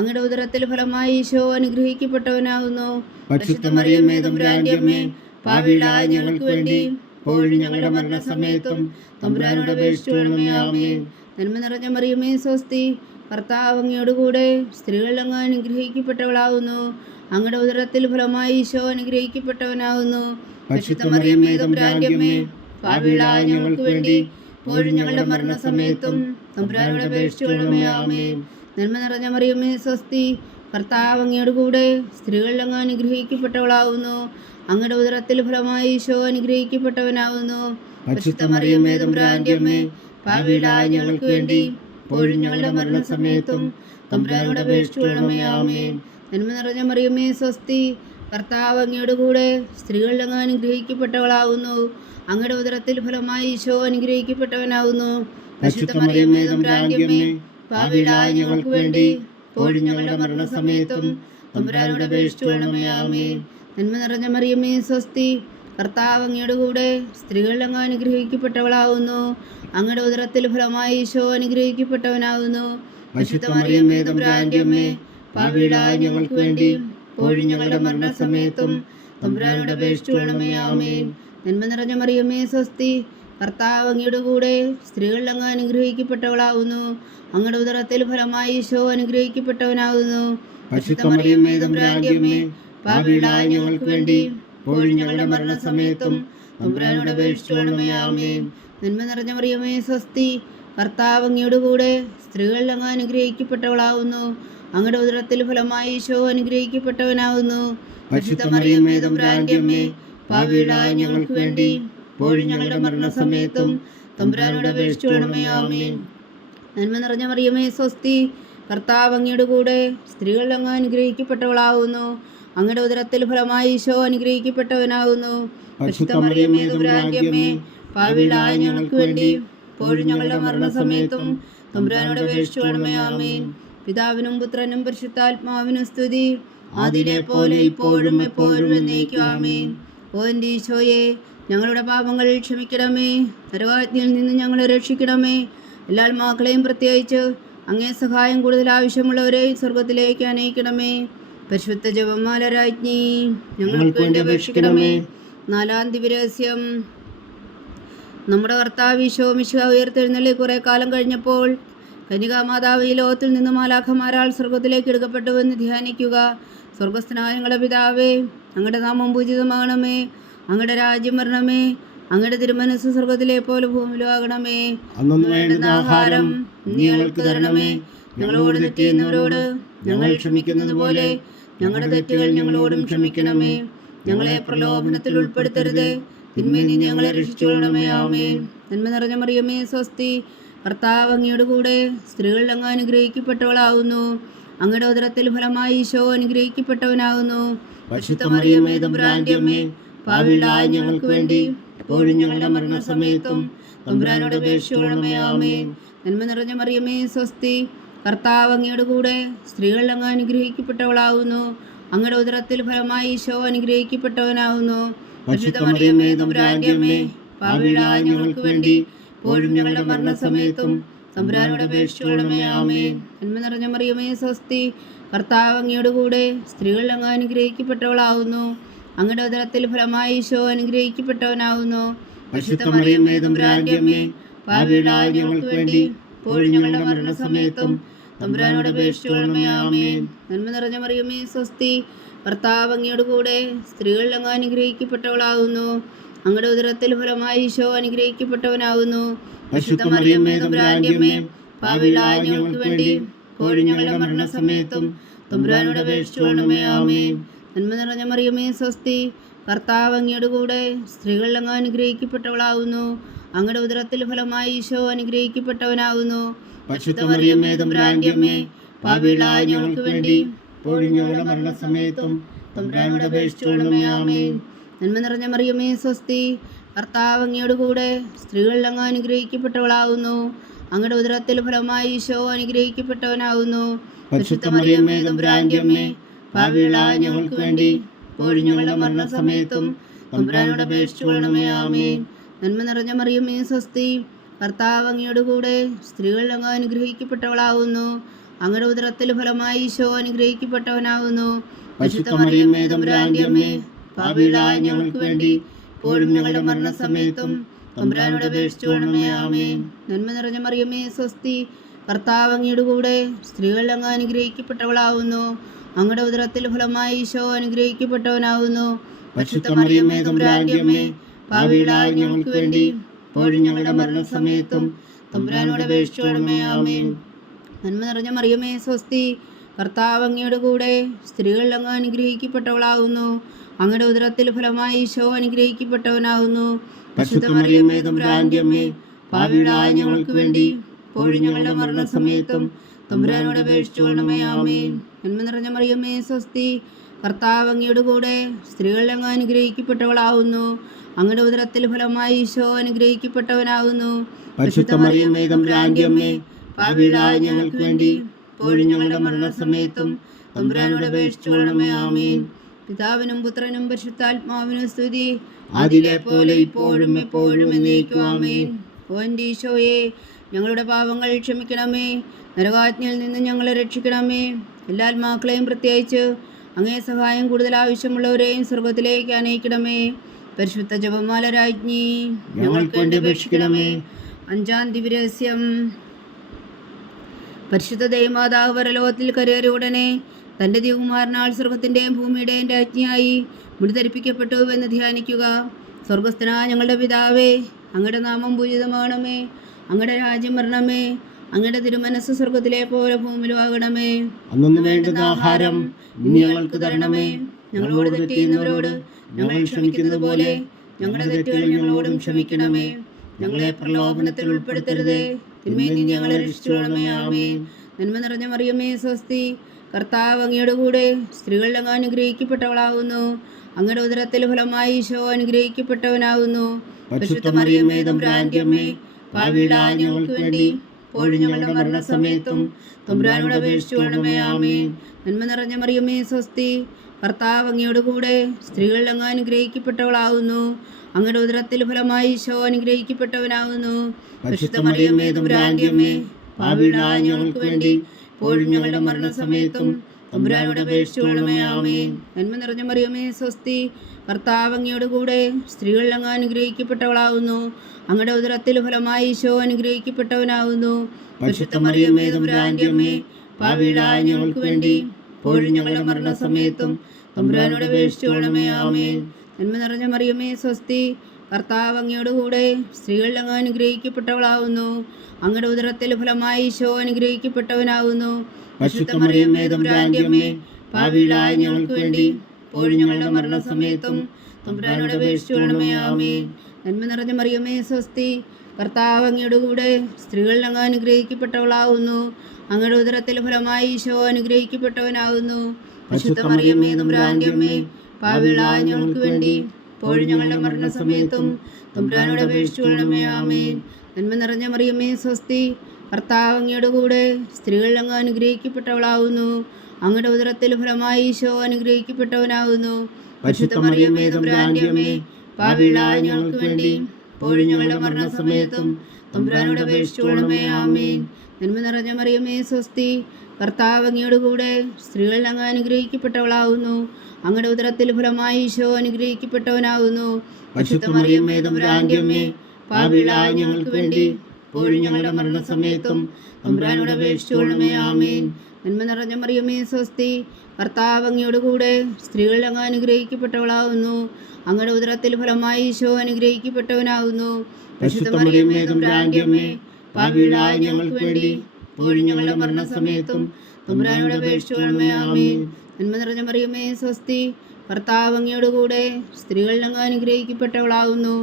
അങ്ങയുടെ ഉദരത്തിൽ ഫലമായി ഈശോ അനുഗ്രഹിക്കപ്പെട്ടവനാകുന്നു. പരിശുദ്ധ മറിയമേ തമ്പുരാന്റെ അമ്മേ, പാപികളായ ഞങ്ങൾക്ക് വേണ്ടി ഇപ്പോഴും ഞങ്ങളുടെ മരണസമയത്തും തമ്പുരാനോട് അപേക്ഷിച്ചുകൊള്ളണമേ. ആമേൻ. നന്മ നിറഞ്ഞ മറിയമേ സ്വസ്തി, കർത്താവ് അങ്ങയുടെ കൂടെ സ്ത്രീകളിൽ അങ്ങ് അനുഗ്രഹിക്കപ്പെട്ടവളാകുന്നു. അങ്ങയുടെ ഉദരത്തിൽ ഫലമായി ഈശോ അനുഗ്രഹിക്കപ്പെട്ടവനാകുന്നു. പരിശുദ്ധ മറിയമേ തമ്പുരാന്റെ അമ്മേ, പാപികളായ ഞങ്ങൾക്ക് വേണ്ടി ഇപ്പോഴും ഞങ്ങളുടെ മരണസമയത്തും തമ്പുരാനോട് അപേക്ഷിച്ചുകൊള്ളണമേ. ആമേൻ. നന്മ നിറഞ്ഞ മറിയമേ സ്വസ്തി, കർത്താവ് അങ്ങയുടെ കൂടെ സ്ത്രീകളിൽ അങ്ങ് അനുഗ്രഹിക്കപ്പെട്ടവളാകുന്നു. അങ്ങയുടെ ഉദരത്തിൽ ഫലമായി ഈശോ അനുഗ്രഹിക്കപ്പെട്ടവനാകുന്നു. പരിശുദ്ധ മറിയമേ തമ്പുരാന്റെ അമ്മേ, പാപികളായ ഞങ്ങൾക്ക് വേണ്ടി ഇപ്പോഴും ഞങ്ങളുടെ മരണസമയത്തും തമ്പുരാനോട് അപേക്ഷിച്ചുകൊള്ളണമേ. ആമേൻ. നന്മ നിറഞ്ഞ മറിയമേ സ്വസ്തി, കർത്താവ് അങ്ങയുടെ കൂടെ സ്ത്രീകളിൽ അങ്ങ് അനുഗ്രഹിക്കപ്പെട്ടവളാകുന്നു. അങ്ങയുടെ ഉദരത്തിൽ ഫലമായി ഈശോ അനുഗ്രഹിക്കപ്പെട്ടവനാകുന്നു. പരിശുദ്ധ മറിയമേ തമ്പുരാന്റെ അമ്മേ, പാപികളായ ഞങ്ങൾക്ക് വേണ്ടി ഇപ്പോഴും ഞങ്ങളുടെ മരണസമയത്തും തമ്പുരാനോട് അപേക്ഷിച്ചുകൊള്ളണമേ. ആമേൻ. നന്മ നിറഞ്ഞ മറിയമേ സ്വസ്തി, കർത്താവ് അങ്ങയുടെ കൂടെ സ്ത്രീകളിൽ അങ്ങ് അനുഗ്രഹിക്കപ്പെട്ടവളാകുന്നു. അങ്ങയുടെ ഉദരത്തിൽ ഫലമായി ഈശോ അനുഗ്രഹിക്കപ്പെട്ടവനാകുന്നു. പരിശുദ്ധ മറിയമേ തമ്പുരാന്റെ അമ്മേ, പാപികളായ ഞങ്ങൾക്ക് വേണ്ടി ഇപ്പോഴും ഞങ്ങളുടെ മരണസമയത്തും തമ്പുരാനോട് അപേക്ഷിച്ചുകൊള്ളണമേ. ആമേൻ. നന്മ നിറഞ്ഞ മറിയമേ സ്വസ്തി, കർത്താവ് അങ്ങയുടെ കൂടെ സ്ത്രീകളിൽ അങ്ങ് അനുഗ്രഹിക്കപ്പെട്ടവളാകുന്നു. അങ്ങയുടെ ഉദരത്തിൽ ഫലമായി ഈശോ അനുഗ്രഹിക്കപ്പെട്ടവനാകുന്നു. പരിശുദ്ധ മറിയമേ തമ്പുരാന്റെ അമ്മേ, പാപികളായ ഞങ്ങൾക്ക് വേണ്ടി ഇപ്പോഴും ഞങ്ങളുടെ മരണസമയത്തും തമ്പുരാനോട് അപേക്ഷിച്ചുകൊള്ളണമേ. ആമേൻ. നന്മ നിറഞ്ഞ മറിയമേ സ്വസ്തി, കർത്താവ് അങ്ങയുടെ കൂടെ സ്ത്രീകളിൽ അങ്ങ് അനുഗ്രഹിക്കപ്പെട്ടവളാകുന്നു. അങ്ങയുടെ ഉദരത്തിൽ ഫലമായി ഈശോ അനുഗ്രഹിക്കപ്പെട്ടവനാകുന്നു. പരിശുദ്ധ മറിയമേ തമ്പുരാന്റെ അമ്മേ, പാപികളായ ഞങ്ങൾക്ക് വേണ്ടി ഇപ്പോഴും ഞങ്ങളുടെ മരണസമയത്തും തമ്പുരാനോട് അപേക്ഷിച്ചുകൊള്ളണമേ. ആമേൻ. നന്മ നിറഞ്ഞ മറിയമേ സ്വസ്തി, കർത്താവ് അങ്ങയുടെ കൂടെ സ്ത്രീകളിൽ അങ്ങ് അനുഗ്രഹിക്കപ്പെട്ടവളാകുന്നു. അങ്ങയുടെ ഉദരത്തിൽ ഫലമായി ഈശോ അനുഗ്രഹിക്കപ്പെട്ടവനാകുന്നു. പരിശുദ്ധ മറിയമേ തമ്പുരാന്റെ അമ്മേ, പാപികളായ ഞങ്ങൾക്ക് വേണ്ടി ഇപ്പോഴും ഞങ്ങളുടെ മരണസമയത്തും തമ്പുരാനോട് അപേക്ഷിച്ചുകൊള്ളണമേ. ആമേൻ. പിതാവിനും പുത്രനും പരിശുദ്ധാത്മാവിനും സ്തുതി, ആദിയിലെ പോലെ ഇപ്പോഴും എപ്പോഴും എന്നേക്കും. ആമേൻ. ഓ എൻ്റെ ഈശോയെ, ഞങ്ങളുടെ പാപങ്ങൾ ക്ഷമിക്കണമേ, നരകാജ്ഞയിൽ നിന്ന് ഞങ്ങളെ രക്ഷിക്കണമേ. എല്ലാ ആത്മാക്കളെയും പ്രത്യേകിച്ച് അങ്ങേ സഹായം കൂടുതൽ ആവശ്യമുള്ളവരെയും സ്വർഗത്തിലേക്ക് അനയിക്കണമേ. പരിശുദ്ധ ജപമാല രാജ്ഞി, ഞങ്ങൾക്ക് വേണ്ടി അപേക്ഷിക്കണമേ. നാലാം ദിവരഹസ്യം. നമ്മുടെ കർത്താവ് ഈശോ മിശിഹ ഉയർത്തെഴുന്നള്ളി കുറെ കാലം കഴിഞ്ഞപ്പോൾ കന്യകാമാതാവ് ഈ ലോകത്തിൽ നിന്ന് മാലാഖമാരാൽ സ്വർഗത്തിലേക്ക് എടുക്കപ്പെട്ടുവെന്ന് ധ്യാനിക്കുക. സ്വർഗസ്ഥനായ ഞങ്ങളുടെ പിതാവേ, അങ്ങയുടെ നാമം പൂജിതമാകണമേ. അങ്ങയുടെ രാജ്യം വരണമേ. അങ്ങയുടെ തിരുമനസ്സ് സ്വർഗത്തിലെ പോലെ ഭൂമിയിലും ആകണമേ. അന്നു വേണ്ടുന്ന ആഹാരം നീ ഞങ്ങൾക്ക് തരണമേ. ഞങ്ങളോട് തെറ്റ് ചെയ്യുന്നവരോട് ഞങ്ങൾ ക്ഷമിക്കുന്നത് പോലെ ഞങ്ങളുടെ തെറ്റുകൾ ഞങ്ങളോടും ക്ഷമിക്കണമേ. ഞങ്ങളെ പ്രലോഭനത്തിൽ ഉൾപ്പെടുത്തരുത്, തിന്മയിൽ നിന്ന് ഞങ്ങളെ രക്ഷിച്ചുകൊള്ളണമേ. ആമേൻ. നന്മ നിറഞ്ഞ മറിയമേ, സ്വസ്തി. കർത്താവ് അങ്ങയുടെ കൂടെ സ്ത്രീകൾ അങ്ങ് അനുഗ്രഹിക്കപ്പെട്ടവളാകുന്നു. അങ്ങയുടെ ഉദരത്തിൽ ഫലമായി ഈശോ അനുഗ്രഹിക്കപ്പെട്ടവനാകുന്നു. പരിശുദ്ധ മറിയമേ, തമ്പുരാന്റെ അമ്മേ, പാപികളായ ഞങ്ങൾക്ക് വേണ്ടി എപ്പോഴും ഞങ്ങളുടെ മരണസമയത്തും തമ്പുരാനോട് അപേക്ഷിച്ചുകൊള്ളണമേ. ആമേൻ. നന്മ നിറഞ്ഞ മറിയമേ, സ്വസ്തി. കർത്താവ് അങ്ങയുടെ കൂടെ സ്ത്രീകൾ അങ്ങ് അനുഗ്രഹിക്കപ്പെട്ടവളാകുന്നു. അങ്ങയുടെ ഉദരത്തിൽ ഫലമായി ഈശോ അനുഗ്രഹിക്കപ്പെട്ടവനാകുന്നു. പരിശുദ്ധ മറിയമേ, തമ്പുരാന്റെ അമ്മേ, പാപികളായ ഞങ്ങൾക്ക് വേണ്ടി എപ്പോഴും ഞങ്ങളുടെ മരണസമയത്തും തമ്പുരാനോട് അപേക്ഷിച്ചുകൊള്ളണമേ. ആമേൻ. നന്മ നിറഞ്ഞ മറിയമേ, സ്വസ്തി. കർത്താവ് അങ്ങയുടെ കൂടെ സ്ത്രീകൾ അങ്ങ് അനുഗ്രഹിക്കപ്പെട്ടവളാകുന്നു. അങ്ങയുടെ ഉദരത്തിൽ ഫലമായി ഈശോ അനുഗ്രഹിക്കപ്പെട്ടവനാകുന്നു. പരിശുദ്ധ മറിയമേ, തമ്പുരാന്റെ അമ്മേ, പാപികളായ ഞങ്ങൾക്ക് വേണ്ടി എപ്പോഴും ഞങ്ങളുടെ മരണസമയത്തും തമ്പുരാനോട് അപേക്ഷിച്ചുകൊള്ളണമേ. ആമേൻ. നന്മ നിറഞ്ഞ മറിയമേ, സ്വസ്തി. കർത്താവ് അങ്ങയുടെ കൂടെ സ്ത്രീകൾ അങ്ങ് അനുഗ്രഹിക്കപ്പെട്ടവളാകുന്നു. അങ്ങയുടെ ഉദരത്തിൽ ഫലമായി ഈശോ അനുഗ്രഹിക്കപ്പെട്ടവനാകുന്നു. പരിശുദ്ധ മറിയമേ, തമ്പുരാന്റെ അമ്മേ, പാപികളായ ഞങ്ങൾക്ക് വേണ്ടി എപ്പോഴും ഞങ്ങളുടെ മരണസമയത്തും തമ്പുരാനോട് അപേക്ഷിച്ചുകൊള്ളണമേ. ആമേൻ. നന്മ നിറഞ്ഞ മറിയമേ, സ്വസ്തി. കർത്താവ് അങ്ങയുടെ കൂടെ സ്ത്രീകൾ അങ്ങ് അനുഗ്രഹിക്കപ്പെട്ടവളാകുന്നു. അങ്ങയുടെ ഉദരത്തിൽ ഫലമായി ഈശോ അനുഗ്രഹിക്കപ്പെട്ടവനാകുന്നു. പരിശുദ്ധ മറിയമേ, തമ്പുരാന്റെ അമ്മേ, പാപികളായ ഞങ്ങൾക്ക് വേണ്ടി എപ്പോഴും ഞങ്ങളുടെ മരണസമയത്തും തമ്പുരാനോട് അപേക്ഷിച്ചുകൊള്ളണമേ. ആമേൻ. നന്മ നിറഞ്ഞ മറിയമേ, സ്വസ്തി. കർത്താവ് അങ്ങയുടെ കൂടെ സ്ത്രീകൾ അങ്ങ് അനുഗ്രഹിക്കപ്പെട്ടവളാകുന്നു. അങ്ങയുടെ ഉദരത്തിൽ ഫലമായി ഈശോ അനുഗ്രഹിക്കപ്പെട്ടവനാകുന്നു. പരിശുദ്ധ മറിയമേ, തമ്പുരാന്റെ അമ്മേ, പാപികളായ ഞങ്ങൾക്ക് വേണ്ടി എപ്പോഴും ഞങ്ങളുടെ മരണസമയത്തും തമ്പുരാനോട് അപേക്ഷിച്ചുകൊള്ളണമേ. ആമേൻ. നന്മ നിറഞ്ഞ മറിയമേ, സ്വസ്തി. കർത്താവ് അങ്ങയുടെ കൂടെ സ്ത്രീകൾ അങ്ങ് അനുഗ്രഹിക്കപ്പെട്ടവളാകുന്നു. അങ്ങയുടെ ഉദരത്തിൽ ഫലമായി ഈശോ അനുഗ്രഹിക്കപ്പെട്ടവനാകുന്നു. പരിശുദ്ധ മറിയമേ, തമ്പുരാന്റെ അമ്മേ, പാപികളായ ഞങ്ങൾക്ക് വേണ്ടി എപ്പോഴും ഞങ്ങളുടെ മരണസമയത്തും തമ്പുരാനോട് അപേക്ഷിച്ചുകൊള്ളണമേ. ആമേൻ. നന്മ നിറഞ്ഞ മറിയമേ, സ്വസ്തി. കർത്താവ് അങ്ങയുടെ കൂടെ സ്ത്രീകൾ അങ്ങ് അനുഗ്രഹിക്കപ്പെട്ടവളാകുന്നു. അങ്ങയുടെ ഉദരത്തിൽ ഫലമായി ഈശോ അനുഗ്രഹിക്കപ്പെട്ടവനാകുന്നു. പരിശുദ്ധ മറിയമേ, തമ്പുരാന്റെ അമ്മേ, പാപികളായ ഞങ്ങൾക്ക് വേണ്ടി എപ്പോഴും ഞങ്ങളുടെ മരണസമയത്തും തമ്പുരാനോട് അപേക്ഷിച്ചുകൊള്ളണമേ. ആമേൻ. നന്മ നിറഞ്ഞ മറിയമേ, സ്വസ്തി. കർത്താവ് അങ്ങയുടെ കൂടെ സ്ത്രീകൾ അങ്ങ് അനുഗ്രഹിക്കപ്പെട്ടവളാകുന്നു. അങ്ങയുടെ ഉദരത്തിൽ ഫലമായി ഈശോ അനുഗ്രഹിക്കപ്പെട്ടവനാകുന്നു. പരിശുദ്ധ മറിയമേ, തമ്പുരാന്റെ അമ്മേ, പാപികളായ ഞങ്ങൾക്ക് വേണ്ടി എപ്പോഴും ഞങ്ങളുടെ മരണസമയത്തും തമ്പുരാനോട് അപേക്ഷിച്ചുകൊള്ളണമേ. ആമേൻ. നന്മ നിറഞ്ഞ മറിയമേ, സ്വസ്തി. കർത്താവ് അങ്ങയുടെ കൂടെ സ്ത്രീകൾ അങ്ങ് അനുഗ്രഹിക്കപ്പെട്ടവളാകുന്നു. അങ്ങയുടെ ഉദരത്തിൽ ഫലമായി ഈശോ അനുഗ്രഹിക്കപ്പെട്ടവനാകുന്നു. പരിശുദ്ധ മറിയമേ, തമ്പുരാന്റെ അമ്മേ, പാപികളായ ഞങ്ങൾക്ക് വേണ്ടി എപ്പോഴും ഞങ്ങളുടെ മരണസമയത്തും തമ്പുരാനോട് അപേക്ഷിച്ചുകൊള്ളണമേ. ആമേൻ. പിതാവിനും പുത്രനും പരിശുദ്ധാത്മാവിനും സ്തുതി, അതിലെ പോലെ ഇപ്പോഴും എപ്പോഴും എന്നേക്കും. ആമേൻ. ഓ എൻ്റെ ഈശോയെ, ഞങ്ങളുടെ പാപങ്ങൾ ക്ഷമിക്കണമേ. നരകാജ്ഞയിൽ നിന്ന് ഞങ്ങളെ രക്ഷിക്കണമേ. എല്ലാ ആത്മാക്കളെയും പ്രത്യേകിച്ച് അങ്ങേ സഹായം കൂടുതൽ ആവശ്യമുള്ളവരെയും സ്വർഗത്തിലേക്ക് അനയിക്കണമേ. പരിശുദ്ധ ജപമാല രാജ്ഞി, ഞങ്ങൾക്ക് വേണ്ടി അപേക്ഷിക്കണമേ. അഞ്ചാം ദിവരഹസ്യം. പരിശുദ്ധ ദൈവമാതാവ് പരലോകത്തിൽ കരയേറിയ ഉടനെ തൻ്റെ ദിവകുമാരനാൽ സ്വർഗത്തിൻ്റെയും ഭൂമിയുടെയും രാജ്ഞിയായി മുടിധരിപ്പിക്കപ്പെട്ടുവെന്ന് ധ്യാനിക്കുക. സ്വർഗസ്ഥനായ ഞങ്ങളുടെ പിതാവേ, അങ്ങയുടെ നാമം പൂജിതമാകണമേ. അങ്ങയുടെ രാജ്യം വരണമേ. അങ്ങയുടെ തിരുമനസ്സ് സ്വർഗത്തിലെ പോലെ ഭൂമിയിലുമാകണമേ. അന്നു വേണ്ടുന്ന ആഹാരം ഇനി ഞങ്ങൾക്ക് തരണമേ. ഞങ്ങളോട് തെറ്റ് ചെയ്യുന്നവരോട് ഞങ്ങൾ ക്ഷമിക്കുന്നത് പോലെ ഞങ്ങളുടെ തെറ്റുകൾ ഞങ്ങളോടും ക്ഷമിക്കണമേ. ഞങ്ങളെ പ്രലോഭനത്തിൽ ഉൾപ്പെടുത്തരുത്, തിന്മയിൽ നിന്ന് ഞങ്ങളെ രക്ഷിച്ചുകൊള്ളണമേ. ആമേൻ. നന്മ നിറഞ്ഞ മറിയമേ, സ്വസ്തി. കർത്താവ് അങ്ങയുടെ കൂടെ സ്ത്രീകൾ അങ്ങ് അനുഗ്രഹിക്കപ്പെട്ടവളാകുന്നു. അങ്ങയുടെ ഉദരത്തിൽ ഫലമായി ഈശോ അനുഗ്രഹിക്കപ്പെട്ടവനാകുന്നു. പരിശുദ്ധ മറിയമേ, തമ്പുരാന്റെ അമ്മേ, പാപികളായ ഞങ്ങൾക്ക് വേണ്ടി എപ്പോഴും ഞങ്ങളുടെ മരണസമയത്തും തമ്പുരാനോട് അപേക്ഷിച്ചുകൊള്ളണമേ. ആമേൻ. നന്മ നിറഞ്ഞ മറിയമേ, സ്വസ്തി. കർത്താവ് അങ്ങയുടെ കൂടെ സ്ത്രീകൾ അങ്ങ് അനുഗ്രഹിക്കപ്പെട്ടവളാകുന്നു. അങ്ങയുടെ ഉദരത്തിൽ ഫലമായി ഈശോ അനുഗ്രഹിക്കപ്പെട്ടവനാകുന്നു. പരിശുദ്ധ മറിയമേ, തമ്പുരാന്റെ അമ്മേ, പാപികളായ ഞങ്ങൾക്ക് വേണ്ടി എപ്പോഴും ഞങ്ങളുടെ മരണസമയത്തും തമ്പുരാനോട് അപേക്ഷിച്ചുകൊള്ളണമേ. ആമേൻ. നന്മ നിറഞ്ഞ മറിയമേ സ്വസ്തി, കർത്താവ് അങ്ങയോട് കൂടെ സ്ത്രീകളിൽ അങ്ങ് അനുഗ്രഹിക്കപ്പെട്ടവളാകുന്നു. അങ്ങയുടെ ഉദരത്തിൽ ഫലമായി ഈശോ അനുഗ്രഹിക്കപ്പെട്ടവനാകുന്നു. പരിശുദ്ധ മറിയമേ തമ്പുരാന്റെ അമ്മേ, പാപികളായ ഞങ്ങൾക്ക് വേണ്ടി ഇപ്പോഴും ഞങ്ങളുടെ മരണസമയത്തും തമ്പുരാനോട് അപേക്ഷിച്ചുകൊള്ളണമേ. ആമേൻ. നന്മ നിറഞ്ഞ മറിയമേ സ്വസ്തി, കർത്താവ് അങ്ങയോട് കൂടെ സ്ത്രീകളിൽ അങ്ങ് അനുഗ്രഹിക്കപ്പെട്ടവളാകുന്നു. അങ്ങയുടെ ഉദരത്തിൽ ഫലമായി ഈശോ അനുഗ്രഹിക്കപ്പെട്ടവനാകുന്നു. പരിശുദ്ധ മറിയമേ തമ്പുരാന്റെ അമ്മേ, പാപികളായ ഞങ്ങൾക്ക് വേണ്ടി ഇപ്പോഴും ഞങ്ങളുടെ മരണസമയത്തും തമ്പുരാനോട് അപേക്ഷിച്ചുകൊള്ളണമേ. ആമേൻ. നന്മ നിറഞ്ഞ മറിയമേ സ്വസ്തി, കർത്താവ് അങ്ങയോട് കൂടെ സ്ത്രീകളിൽ അങ്ങ് അനുഗ്രഹിക്കപ്പെട്ടവളാകുന്നു. അങ്ങയുടെ ഉദരത്തിൽ ഫലമായി ഈശോ അനുഗ്രഹിക്കപ്പെട്ടവനാകുന്നു. പരിശുദ്ധ മറിയമേ തമ്പുരാന്റെ അമ്മേ, പാപികളായ ഞങ്ങൾക്ക് വേണ്ടി ഇപ്പോഴും ഞങ്ങളുടെ മരണസമയത്തും തമ്പുരാനോട് അപേക്ഷിച്ചുകൊള്ളണമേ. ആമേൻ. നന്മ നിറഞ്ഞ മറിയമേ സ്വസ്തി, കർത്താവ് അങ്ങയോട് കൂടെ സ്ത്രീകളിൽ അങ്ങ് അനുഗ്രഹിക്കപ്പെട്ടവളാകുന്നു. അങ്ങയുടെ ഉദരത്തിൽ ഫലമായി ഈശോ അനുഗ്രഹിക്കപ്പെട്ടവനാകുന്നു. പരിശുദ്ധ മറിയമേ തമ്പുരാന്റെ അമ്മേ, പാപികളായ ഞങ്ങൾക്ക് വേണ്ടി ഇപ്പോഴും ഞങ്ങളുടെ മരണസമയത്തും തമ്പുരാനോട് അപേക്ഷിച്ചുകൊള്ളണമേ. ആമേൻ. നന്മ നിറഞ്ഞ മറിയമേ സ്വസ്തി, കർത്താവ് അങ്ങയോട് കൂടെ സ്ത്രീകളിൽ അങ്ങ് അനുഗ്രഹിക്കപ്പെട്ടവളാകുന്നു. അങ്ങയുടെ ഉദരത്തിൽ ഫലമായി ഈശോ അനുഗ്രഹിക്കപ്പെട്ടവനാകുന്നു. പരിശുദ്ധ മറിയമേ തമ്പുരാന്റെ അമ്മേ, പാപികളായ ഞങ്ങൾക്ക് വേണ്ടി ഇപ്പോഴും ഞങ്ങളുടെ മരണസമയത്തും തമ്പുരാനോട് അപേക്ഷിച്ചുകൊള്ളണമേ. ആമേൻ. നന്മ നിറഞ്ഞ മറിയമേ സ്വസ്തി, കർത്താവ് അങ്ങയോട് കൂടെ സ്ത്രീകളിൽ അങ്ങ് അനുഗ്രഹിക്കപ്പെട്ടവളാകുന്നു. അങ്ങയുടെ ഉദരത്തിൽ ഫലമായി ഈശോ അനുഗ്രഹിക്കപ്പെട്ടവനാകുന്നു. പരിശുദ്ധ മറിയമേ തമ്പുരാന്റെ അമ്മേ, പാപികളായ ഞങ്ങൾക്ക് വേണ്ടി ഇപ്പോഴും ഞങ്ങളുടെ മരണസമയത്തും തമ്പുരാനോട് അപേക്ഷിച്ചുകൊള്ളണമേ. ആമേൻ. നന്മ നിറഞ്ഞ മറിയമേ സ്വസ്തി, കർത്താവ് അങ്ങയോട് കൂടെ സ്ത്രീകളിൽ അങ്ങ് അനുഗ്രഹിക്കപ്പെട്ടവളാകുന്നു.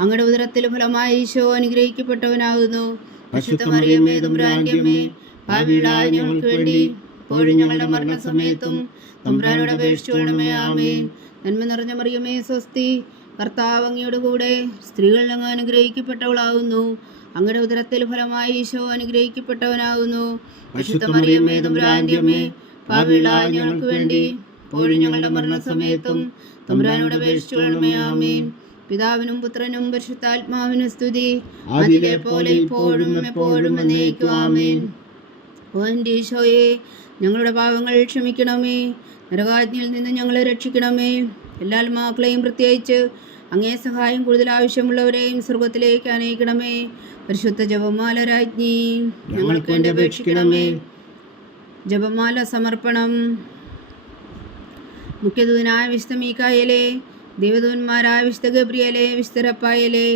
അങ്ങയുടെ ഉദരത്തിൽ ഫലമായി ഈശോ അനുഗ്രഹിക്കപ്പെട്ടവനാകുന്നു. പരിശുദ്ധ മറിയമേ തമ്പുരാന്റെ അമ്മേ, പാപികളായ ഞങ്ങൾക്ക് വേണ്ടി ഇപ്പോഴും ഞങ്ങളുടെ മരണസമയത്തും തമ്പുരാനോട് അപേക്ഷിച്ചുകൊള്ളണമേ. ആമേൻ. നന്മ നിറഞ്ഞ മറിയമേ സ്വസ്തി, കർത്താവ് അങ്ങയോട് കൂടെ സ്ത്രീകളിൽ അങ്ങ് അനുഗ്രഹിക്കപ്പെട്ടവളാകുന്നു. അങ്ങയുടെ ഉദരത്തിൽ ഫലമായി ഈശോ അനുഗ്രഹിക്കപ്പെട്ടവനാകുന്നു. പരിശുദ്ധ മറിയമേ തമ്പുരാന്റെ അമ്മേ, പാപികളായ ഞങ്ങൾക്ക് വേണ്ടി ഇപ്പോഴും ഞങ്ങളുടെ മരണസമയത്തും തമ്പുരാനോട് അപേക്ഷിച്ചുകൊള്ളണമേ. ആമേൻ. പിതാവിനും പുത്രനും പരിശുദ്ധാത്മാവിനും സ്തുതി, അതിലെ പോലെ ഇപ്പോഴും എപ്പോഴും എന്നേക്കും. ആമേൻ. ഓ എൻ്റെ ഈശോയെ, ഞങ്ങളുടെ പാപങ്ങൾ ക്ഷമിക്കണമേ. നരകാജ്ഞയിൽ നിന്ന് ഞങ്ങളെ രക്ഷിക്കണമേ. എല്ലാ ആത്മാക്കളെയും പ്രത്യേകിച്ച് അങ്ങേ സഹായം കൂടുതൽ ആവശ്യമുള്ളവരെയും സ്വർഗത്തിലേക്ക് അനയിക്കണമേ. പരിശുദ്ധ ജപമാല രാജ്ഞി, ഞങ്ങൾക്ക് വേണ്ടി അപേക്ഷിക്കണമേ. ജപമാല സമർപ്പണം. മുഖ്യദൂതനായ വിശുദ്ധ മീക്കായേലേ, ദേവദൂതന്മാരായ വിശുദ്ധ ഗബ്രിയേലേ, വിശുദ്ധ റഫായേലേ,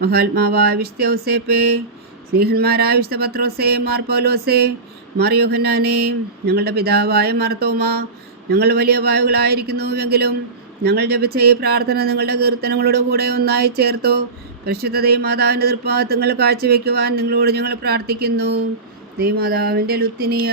മഹാത്മാവായ വിശുദ്ധ ഔസേപ്പേ, സ്നേഹന്മാരായ വിശുദ്ധ പത്രോസേ, മാർ പൗലോസേ, മാർ യോഹന്നാനേ, ഞങ്ങളുടെ പിതാവായ മാർത്തോമ, ഞങ്ങൾ വലിയ വായുകളായിരിക്കുന്നുവെങ്കിലും ഞങ്ങൾ ജപിച്ച ഈ പ്രാർത്ഥന നിങ്ങളുടെ കീർത്തനങ്ങളോട് കൂടെ ഒന്നായി ചേർത്തോ. പരിശുദ്ധ ദൈവമാതാവിൻ്റെ തൃപ്പാദങ്ങൾ കാഴ്ചവെക്കുവാൻ നിങ്ങളോട് ഞങ്ങൾ പ്രാർത്ഥിക്കുന്നു. ദൈവമാതാവിൻ്റെ ലുത്തിനിയ.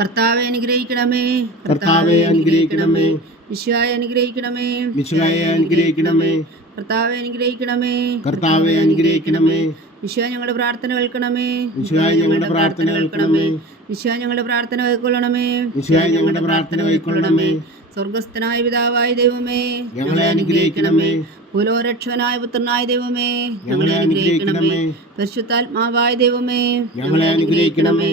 കർത്താവെ അനുഗ്രഹിക്കണമേ. കർത്താവെ അനുഗ്രഹിക്കണമേ. മിശിഹായെ അനുഗ്രഹിക്കണമേ. മിശിഹായെ അനുഗ്രഹിക്കണമേ. കർത്താവെ അനുഗ്രഹിക്കണമേ. കർത്താവെ അനുഗ്രഹിക്കണമേ. മിശിഹാ ഞങ്ങളുടെ പ്രാർത്ഥന കേൾക്കണമേ. മിശിഹായ ഞങ്ങളുടെ പ്രാർത്ഥന കേൾക്കണമേ. മിശിഹാ ഞങ്ങളുടെ പ്രാർത്ഥന കൈക്കൊള്ളണമേ. മിശിഹായ ഞങ്ങളുടെ പ്രാർത്ഥന കൈക്കൊള്ളണമേ. സ്വർഗസ്ഥനായ പിതാവായ ദൈവമേ, ഞങ്ങളെ അനുഗ്രഹിക്കണമേ. ഭൂലോരക്ഷകനായ പുത്രനായ ദൈവമേ, ഞങ്ങളെ അനുഗ്രഹിക്കണമേ. പരിശുദ്ധാത്മാവായ ദൈവമേ, ഞങ്ങളെ അനുഗ്രഹിക്കണമേ.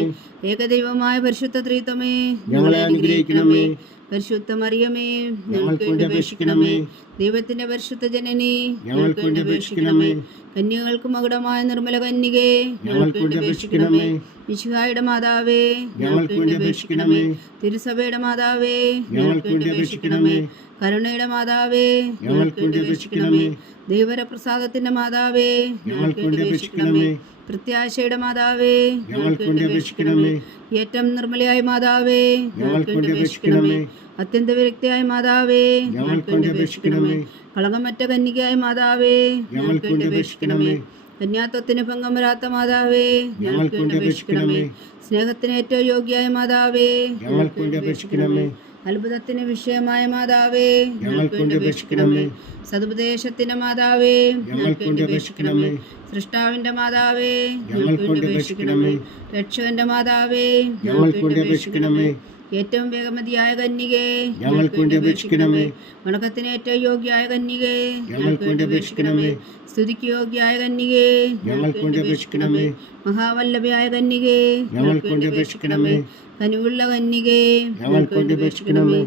ഏകദൈവമായ പരിശുദ്ധ ത്രിത്വമേ, ഞങ്ങളെ അനുഗ്രഹിക്കണമേ. പരിശുദ്ധ മറിയമേ, ഞങ്ങൾക്ക് വേണ്ടി അപേക്ഷിക്കണമേ. ദൈവത്തിന്റെ പരിശുദ്ധ ജനനി, ഞങ്ങൾക്ക് വേണ്ടി അപേക്ഷിക്കണമേ. കന്യകൾക്ക് മകുടമായ നിർമ്മല കന്യകേ, ഞങ്ങൾക്ക് വേണ്ടി അപേക്ഷിക്കണമേ. മിശിഹായുടെ മാതാവേ, ഞങ്ങൾക്ക് വേണ്ടി അപേക്ഷിക്കണമേ. തിരുസഭയുടെ മാതാവേ, ഞങ്ങൾക്ക് വേണ്ടി അപേക്ഷിക്കണമേ. കരുണയുടെ മാതാവേ, ഞങ്ങൾക്ക് വേണ്ടി അപേക്ഷിക്കണമേ. ദൈവരപ്രസാദത്തിന്റെ മാതാവേ, ഞങ്ങൾക്ക് വേണ്ടി അപേക്ഷിക്കണമേ. പ്രത്യാശയുടെ മാതാവേ, ഞങ്ങൾക്ക് വേണ്ടി അപേക്ഷിക്കണമേ. ഏറ്റവും നിർമ്മലയായ മാതാവേ, ഞങ്ങൾക്ക് വേണ്ടി അപേക്ഷിക്കണമേ. അത്യന്ത വിരക്തിയായ മാതാവേ, ഞങ്ങൾക്ക് വേണ്ടി അപേക്ഷിക്കണമേ. കളങ്കമറ്റ കന്യകയായ മാതാവേ, ഞങ്ങൾക്ക് വേണ്ടി അപേക്ഷിക്കണമേ. കന്യാത്വത്തിന് ഭംഗം വരാത്ത മാതാവേ, ഞങ്ങൾക്ക് വേണ്ടി അപേക്ഷിക്കണമേ. സ്നേഹത്തിന് ഏറ്റവും യോഗ്യയായ മാതാവേ, ഞങ്ങൾക്ക് വേണ്ടി അപേക്ഷിക്കണമേ. അത്ഭുതത്തിന് വിഷയമായ മാതാവേ, ഞങ്ങൾക്ക് വേണ്ടി അപേക്ഷിക്കണമേ. സതുപദേശത്തിന്റെ മാതാവേ, ഞങ്ങൾക്ക് വേണ്ടി അപേക്ഷിക്കണമേ. സൃഷ്ടാവിന്റെ മാതാവേ, ഞങ്ങൾക്ക് വേണ്ടി അപേക്ഷിക്കണമേ. രക്ഷകന്റെ മാതാവേ, ഞങ്ങൾക്ക് വേണ്ടി അപേക്ഷിക്കണമേ. ഏറ്റവും വേഗമതിയായ കന്യകേ, ഞങ്ങൾക്ക് വേണ്ടി അപേക്ഷിക്കണമേ. വണക്കത്തിന് ഏറ്റവും യോഗ്യയായ കന്യകേ, ഞങ്ങൾക്ക് വേണ്ടി അപേക്ഷിക്കണമേ. സ്തുതിക്ക് യോഗ്യയായ കന്യകേ, ഞങ്ങൾക്ക് വേണ്ടി അപേക്ഷിക്കണമേ. മഹാവല്ലഭയായ കന്യകേ, ഞങ്ങൾക്ക് വേണ്ടി അപേക്ഷിക്കണമേ. കനിവുള്ള കന്യകേ, ഞങ്ങൾക്ക് വേണ്ടി അപേക്ഷിക്കണമേ.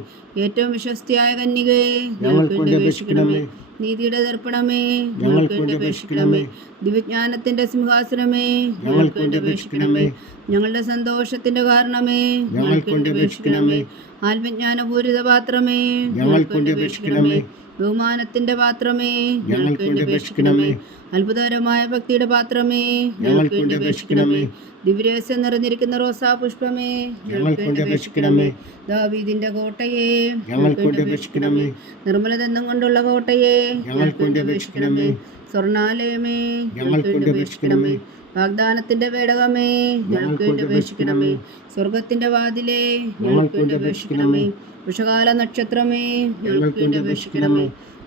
ഏറ്റവും വിശ്വസ്തയായ കന്യകേ, ഞങ്ങൾക്ക് വേണ്ടി അപേക്ഷിക്കണമേ. നീതിയുടെ ദർപ്പണമേ, ഞങ്ങൾക്ക് വേണ്ടി അപേക്ഷിക്കണമേ. ദിവ്യജ്ഞാനത്തിന്റെ സിംഹാസനമേ, ഞങ്ങൾക്ക് വേണ്ടി അപേക്ഷിക്കണമേ. ഞങ്ങളുടെ സന്തോഷത്തിന്റെ കാരണമേ, ഞങ്ങൾക്ക് വേണ്ടി അപേക്ഷിക്കണമേ. ആത്മജ്ഞാനപൂരിത പാത്രമേ, ഞങ്ങൾക്ക് വേണ്ടി അപേക്ഷിക്കണമേ. ബഹുമാനത്തിന്റെ പാത്രമേ, ഞങ്ങൾക്ക് വേണ്ടി അപേക്ഷിക്കണമേ. അത്ഭുതകരമായ ഭക്തിയുടെ പാത്രമേ, ഞങ്ങൾക്ക് വേണ്ടി അപേക്ഷിക്കണമേ. ദിവ്യരഹസ്യം നിറഞ്ഞിരിക്കുന്ന റോസാ പുഷ്പമേ, ഞങ്ങൾക്ക് വേണ്ടി അപേക്ഷിക്കണമേ. ദാവീദിന്റെ കോട്ടയെ, ഞങ്ങൾക്ക് വേണ്ടി അപേക്ഷിക്കണമേ. നിർമ്മലദന്തം കൊണ്ടുള്ള കോട്ടയെ, ഞങ്ങൾക്ക് വേണ്ടി അപേക്ഷിക്കണമേ. സ്വർണാലയമേ, ഞങ്ങൾക്ക് വേണ്ടി അപേക്ഷിക്കണമേ. വാഗ്ദാനത്തിന്റെ പേടകമേ, ഞങ്ങൾക്ക് വേണ്ടി അപേക്ഷിക്കണമേ. സ്വർഗത്തിന്റെ വാതിലേ, ഞങ്ങൾക്ക് വേണ്ടി അപേക്ഷിക്കണമേ. ഉഷകാല നക്ഷത്രമേ, ഞങ്ങൾക്ക് വേണ്ടി അപേക്ഷിക്കണമേ.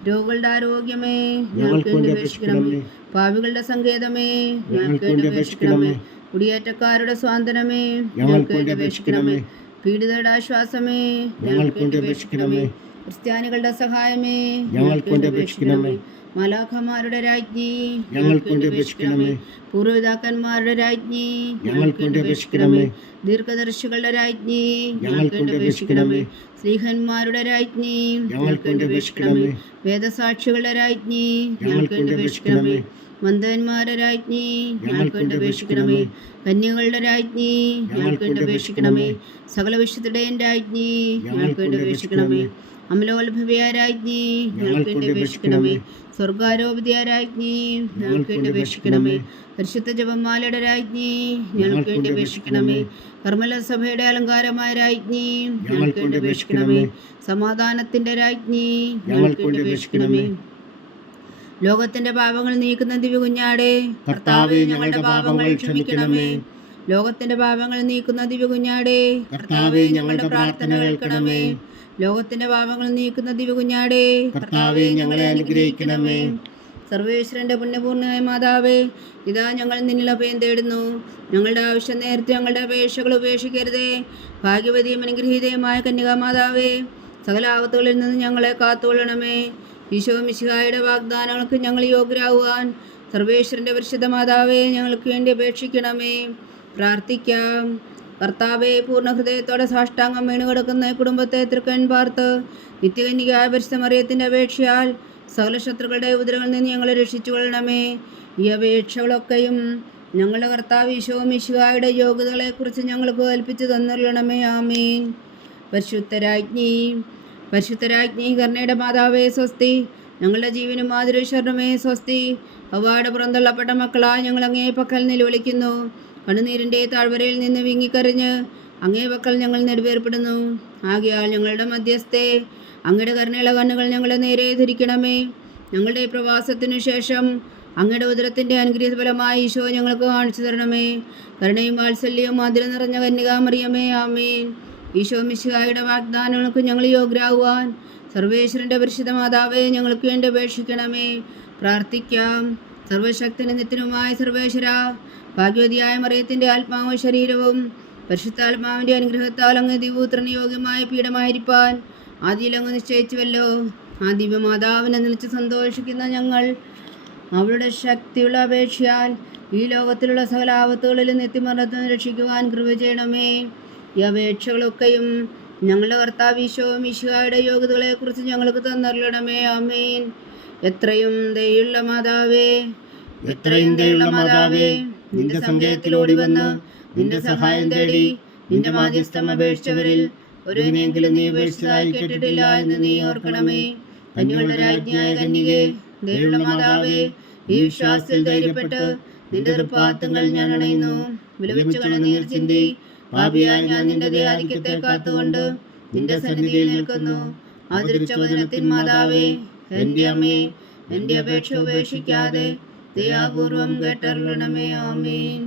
രോഗികളുടെ ആരോഗ്യമേ, ഞങ്ങൾക്ക് വേണ്ടി അപേക്ഷിക്കണമേ. പാപികളുടെ സങ്കേതമേ, ഞങ്ങൾക്ക് വേണ്ടി അപേക്ഷിക്കണമേ. കുടിയേറ്റക്കാരുടെ സ്വാതന്ത്ര്യമേ, ഞങ്ങൾക്ക് വേണ്ടി അപേക്ഷിക്കണമേ. പീഡിതരുടെ ആശ്വാസമേ, ഞങ്ങൾക്ക് വേണ്ടി അപേക്ഷിക്കണമേ. ക്രിസ്ത്യാനികളുടെ സഹായമേ, ഞങ്ങൾക്ക് വേണ്ടി അപേക്ഷിക്കണമേ. മാലാഖമാരുടെ രാജ്ഞി, ഞങ്ങൾക്ക് വേണ്ടി അപേക്ഷിക്കണമേ. പൂർവ്വപിതാക്കന്മാരുടെ രാജ്ഞി, ഞങ്ങൾക്ക് വേണ്ടി അപേക്ഷിക്കണമേ. ദീർഘദർശികളുടെ രാജ്ഞി, ഞങ്ങൾക്ക് വേണ്ടി അപേക്ഷിക്കണമേ. സ്ത്രീഹന്മാരുടെ രാജ്ഞി, ഞങ്ങൾക്ക് വേണ്ടി അപേക്ഷിക്കണമേ. വേദസാക്ഷികളുടെ രാജ്ഞി, ഞങ്ങൾക്ക് വേണ്ടി അപേക്ഷിക്കണമേ. മന്ദന്മാരുടെ രാജ്ഞി, ഞങ്ങൾക്ക് വേണ്ടി അപേക്ഷിക്കണമേ. കന്യകളുടെ രാജ്ഞി, ഞങ്ങൾക്ക് വേണ്ടി അപേക്ഷിക്കണമേ. സകല വിശുദ്ധയുടെയും രാജ്ഞി, ഞങ്ങൾക്ക് വേണ്ടി അപേക്ഷിക്കണമേ. അമലോത്ഭവയായ രാജ്ഞി, ഞങ്ങൾക്ക് വേണ്ടി അപേക്ഷിക്കണമേ. സ്വർഗാരോപിതയായ രാജ്ഞി, ഞങ്ങൾക്ക് വേണ്ടി അപേക്ഷിക്കണമേ. പരിശുദ്ധ ജപമാലയുടെ രാജ്ഞി, ഞങ്ങൾക്ക് വേണ്ടി അപേക്ഷിക്കണമേ. കർമ്മല സഭയുടെ അലങ്കാരമായ രാജ്ഞി, ഞങ്ങൾക്ക് വേണ്ടി അപേക്ഷിക്കണമേ. സമാധാനത്തിന്റെ രാജ്ഞി, ഞങ്ങൾക്ക് വേണ്ടി അപേക്ഷിക്കണമേ. ലോകത്തിന്റെ പാപങ്ങൾ നീക്കുന്ന ദിവ്യകുഞ്ഞാടേ, കർത്താവേ ഞങ്ങളുടെ പാപങ്ങൾ ക്ഷമിക്കണമേ. ലോകത്തിന്റെ പാപങ്ങൾ നീക്കുന്ന ദിവ്യകുഞ്ഞാടേ, കർത്താവേ ഞങ്ങളുടെ പ്രാർത്ഥന കേൾക്കണമേ. ലോകത്തിന്റെ പാപങ്ങൾ നീക്കുന്ന ദിവ്യകുഞ്ഞാടേ, കർത്താവേ ഞങ്ങളെ അനുഗ്രഹിക്കണമേ. സർവേശ്വരന്റെ പുണ്യപൂർണ്ണമായ മാതാവേ, ഇതാ ഞങ്ങൾ നിന്നിൽ അഭയം തേടുന്നു. ഞങ്ങളുടെ ആവശ്യം നേരത്തെ ഞങ്ങളുടെ അപേക്ഷകൾ ഉപേക്ഷിക്കരുതേ. ഭാഗ്യവതിയും അനുഗ്രഹീതയുമായ കന്യകാമാതാവേ, സകല ആപത്തുകളിൽ നിന്ന് ഞങ്ങളെ കാത്തുകൊള്ളണമേ. ഈശോ മിശിഹായുടെ വാഗ്ദാനങ്ങൾക്ക് ഞങ്ങൾ യോഗ്യരാകുവാൻ സർവേശ്വരന്റെ പരിശുദ്ധ മാതാവേ, ഞങ്ങൾക്ക് വേണ്ടി അപേക്ഷിക്കണമേ. പ്രാർത്ഥിക്കാം. കർത്താവെ, പൂർണ്ണ ഹൃദയത്തോടെ സാഷ്ടാംഗം വീണുകിടക്കുന്ന കുടുംബത്തെ തൃക്കൺ പാർത്ത് നിത്യകന്യകയായ പരിശുദ്ധ മറിയത്തിൻ്റെ അപേക്ഷയാൽ സകല ശത്രുക്കളുടെ ഉപദ്രവങ്ങളിൽ നിന്ന് ഞങ്ങളെ രക്ഷിച്ചു കൊള്ളണമേ. ഈ അപേക്ഷകളൊക്കെയും ഞങ്ങളുടെ കർത്താവ് ഈശോ മിശിഹായുടെ യോഗ്യതകളെക്കുറിച്ച് ഞങ്ങൾക്ക് കൽപ്പിച്ചു തന്നുകൊള്ളണമേ. ആമീൻ. പരിശുദ്ധരാജ്ഞി കരുണയുടെ മാതാവേ സ്വസ്തി. ഞങ്ങളുടെ ജീവനും മാതൃശരണമേ സ്വസ്തി. അവയുടെ പുറന്തള്ളപ്പെട്ട മക്കളായി ഞങ്ങൾ അങ്ങേ പക്കൽ നിലവിളിക്കുന്നു. കണ്ണുനീരിൻ്റെ താഴ്വരയിൽ നിന്ന് വിങ്ങിക്കറിഞ്ഞ് അങ്ങേ പക്കൽ ഞങ്ങൾ നെടുവേർപ്പെടുന്നു. ആകയാൽ ഞങ്ങളുടെ മധ്യസ്ഥെ അങ്ങയുടെ കരുണയുള്ള കണ്ണുകൾ ഞങ്ങളെ നേരെ ധരിക്കണമേ. ഞങ്ങളുടെ പ്രവാസത്തിനു ശേഷം അങ്ങയുടെ ഉദരത്തിൻ്റെ അനുഗ്രഹ ഫലമായി ഈശോ ഞങ്ങൾക്ക് കാണിച്ചു തരണമേ. കരുണയും വാത്സല്യവും മധുരം നിറഞ്ഞ കന്യകാമറിയമേ. ആമേൻ. ഈശോ മിശിഹായുടെ വാഗ്ദാനങ്ങൾക്ക് ഞങ്ങൾ യോഗ്യരാകുവാൻ സർവേശ്വരൻ്റെ പരിശുദ്ധ മാതാവേ, ഞങ്ങൾക്ക് വേണ്ടി അപേക്ഷിക്കണമേ. പ്രാർത്ഥിക്കാം. സർവശക്തനും നിത്യനുമായ സർവേശ്വര, ഭാഗ്യവതിയായ മറിയത്തിൻ്റെ ആത്മാവും ശരീരവും പരിശുദ്ധാത്മാവിൻ്റെ അനുഗ്രഹത്താൽ അങ്ങ് ദിവ്യപുത്രന് യോഗ്യമായ പീഠമായിരിക്കാൻ ആദിയിൽ അങ്ങ് നിശ്ചയിച്ചുവല്ലോ. ആ ദിവ്യമാതാവിനെ നിലച്ച് സന്തോഷിക്കുന്ന ഞങ്ങൾ അവളുടെ ശക്തിയുള്ള അപേക്ഷയാൽ ഈ ലോകത്തിലുള്ള സകല ആപത്തുകളിലും നിത്യമരണത്തിന് രക്ഷിക്കുവാൻ കൃപ ചെയ്യണമേ. ഈ അപേക്ഷകളൊക്കെയും ഞങ്ങളുടെ കർത്താവ് ഈശോ മിശിഹായുടെ യോഗ്യതകളെക്കുറിച്ച് ഞങ്ങൾക്ക് തന്നറിയണമേ. ആമേൻ. എത്രയും ദയുള്ള മാതാവേ, നിന്റെ സങ്കേതത്തിലോടി വന്ന് നിന്റെ സഹായം തേടി നിന്റെ മാധ്യസ്ഥം അപേക്ഷിച്ചവരിൽ ഒരുവിനെങ്കിലും നീ ഉപേക്ഷിച്ചതായി കേട്ടിട്ടില്ല എന്ന് നീ ഓർക്കണമേ. കന്യകളുടെ രാജ്ഞിയായ കന്യകേ, ദയുള്ള മാതാവേ, ഈ വിശ്വാസത്തിൽ ധൈര്യപ്പെട്ട് നിന്റെ തൃപ്പാദങ്ങൾ ഞാൻ അണയുന്നു. വിലപിച്ചു കണ്ണുനീർ ചിന്തി പാപിയായ ഞാൻ നിന്റെ ദയാധിക്യത്തെ കാത്തുകൊണ്ട് നിന്റെ സന്നിധിയിൽ നിൽക്കുന്നു. ആദരിച്ച വചനത്തിൻ മാതാവേ, എൻ്റെ അമ്മേ, എൻ്റെ അപേക്ഷ ഉപേക്ഷിക്കാതെ ദയാപൂർവം കേട്ടരുളണമേ. ആമേൻ.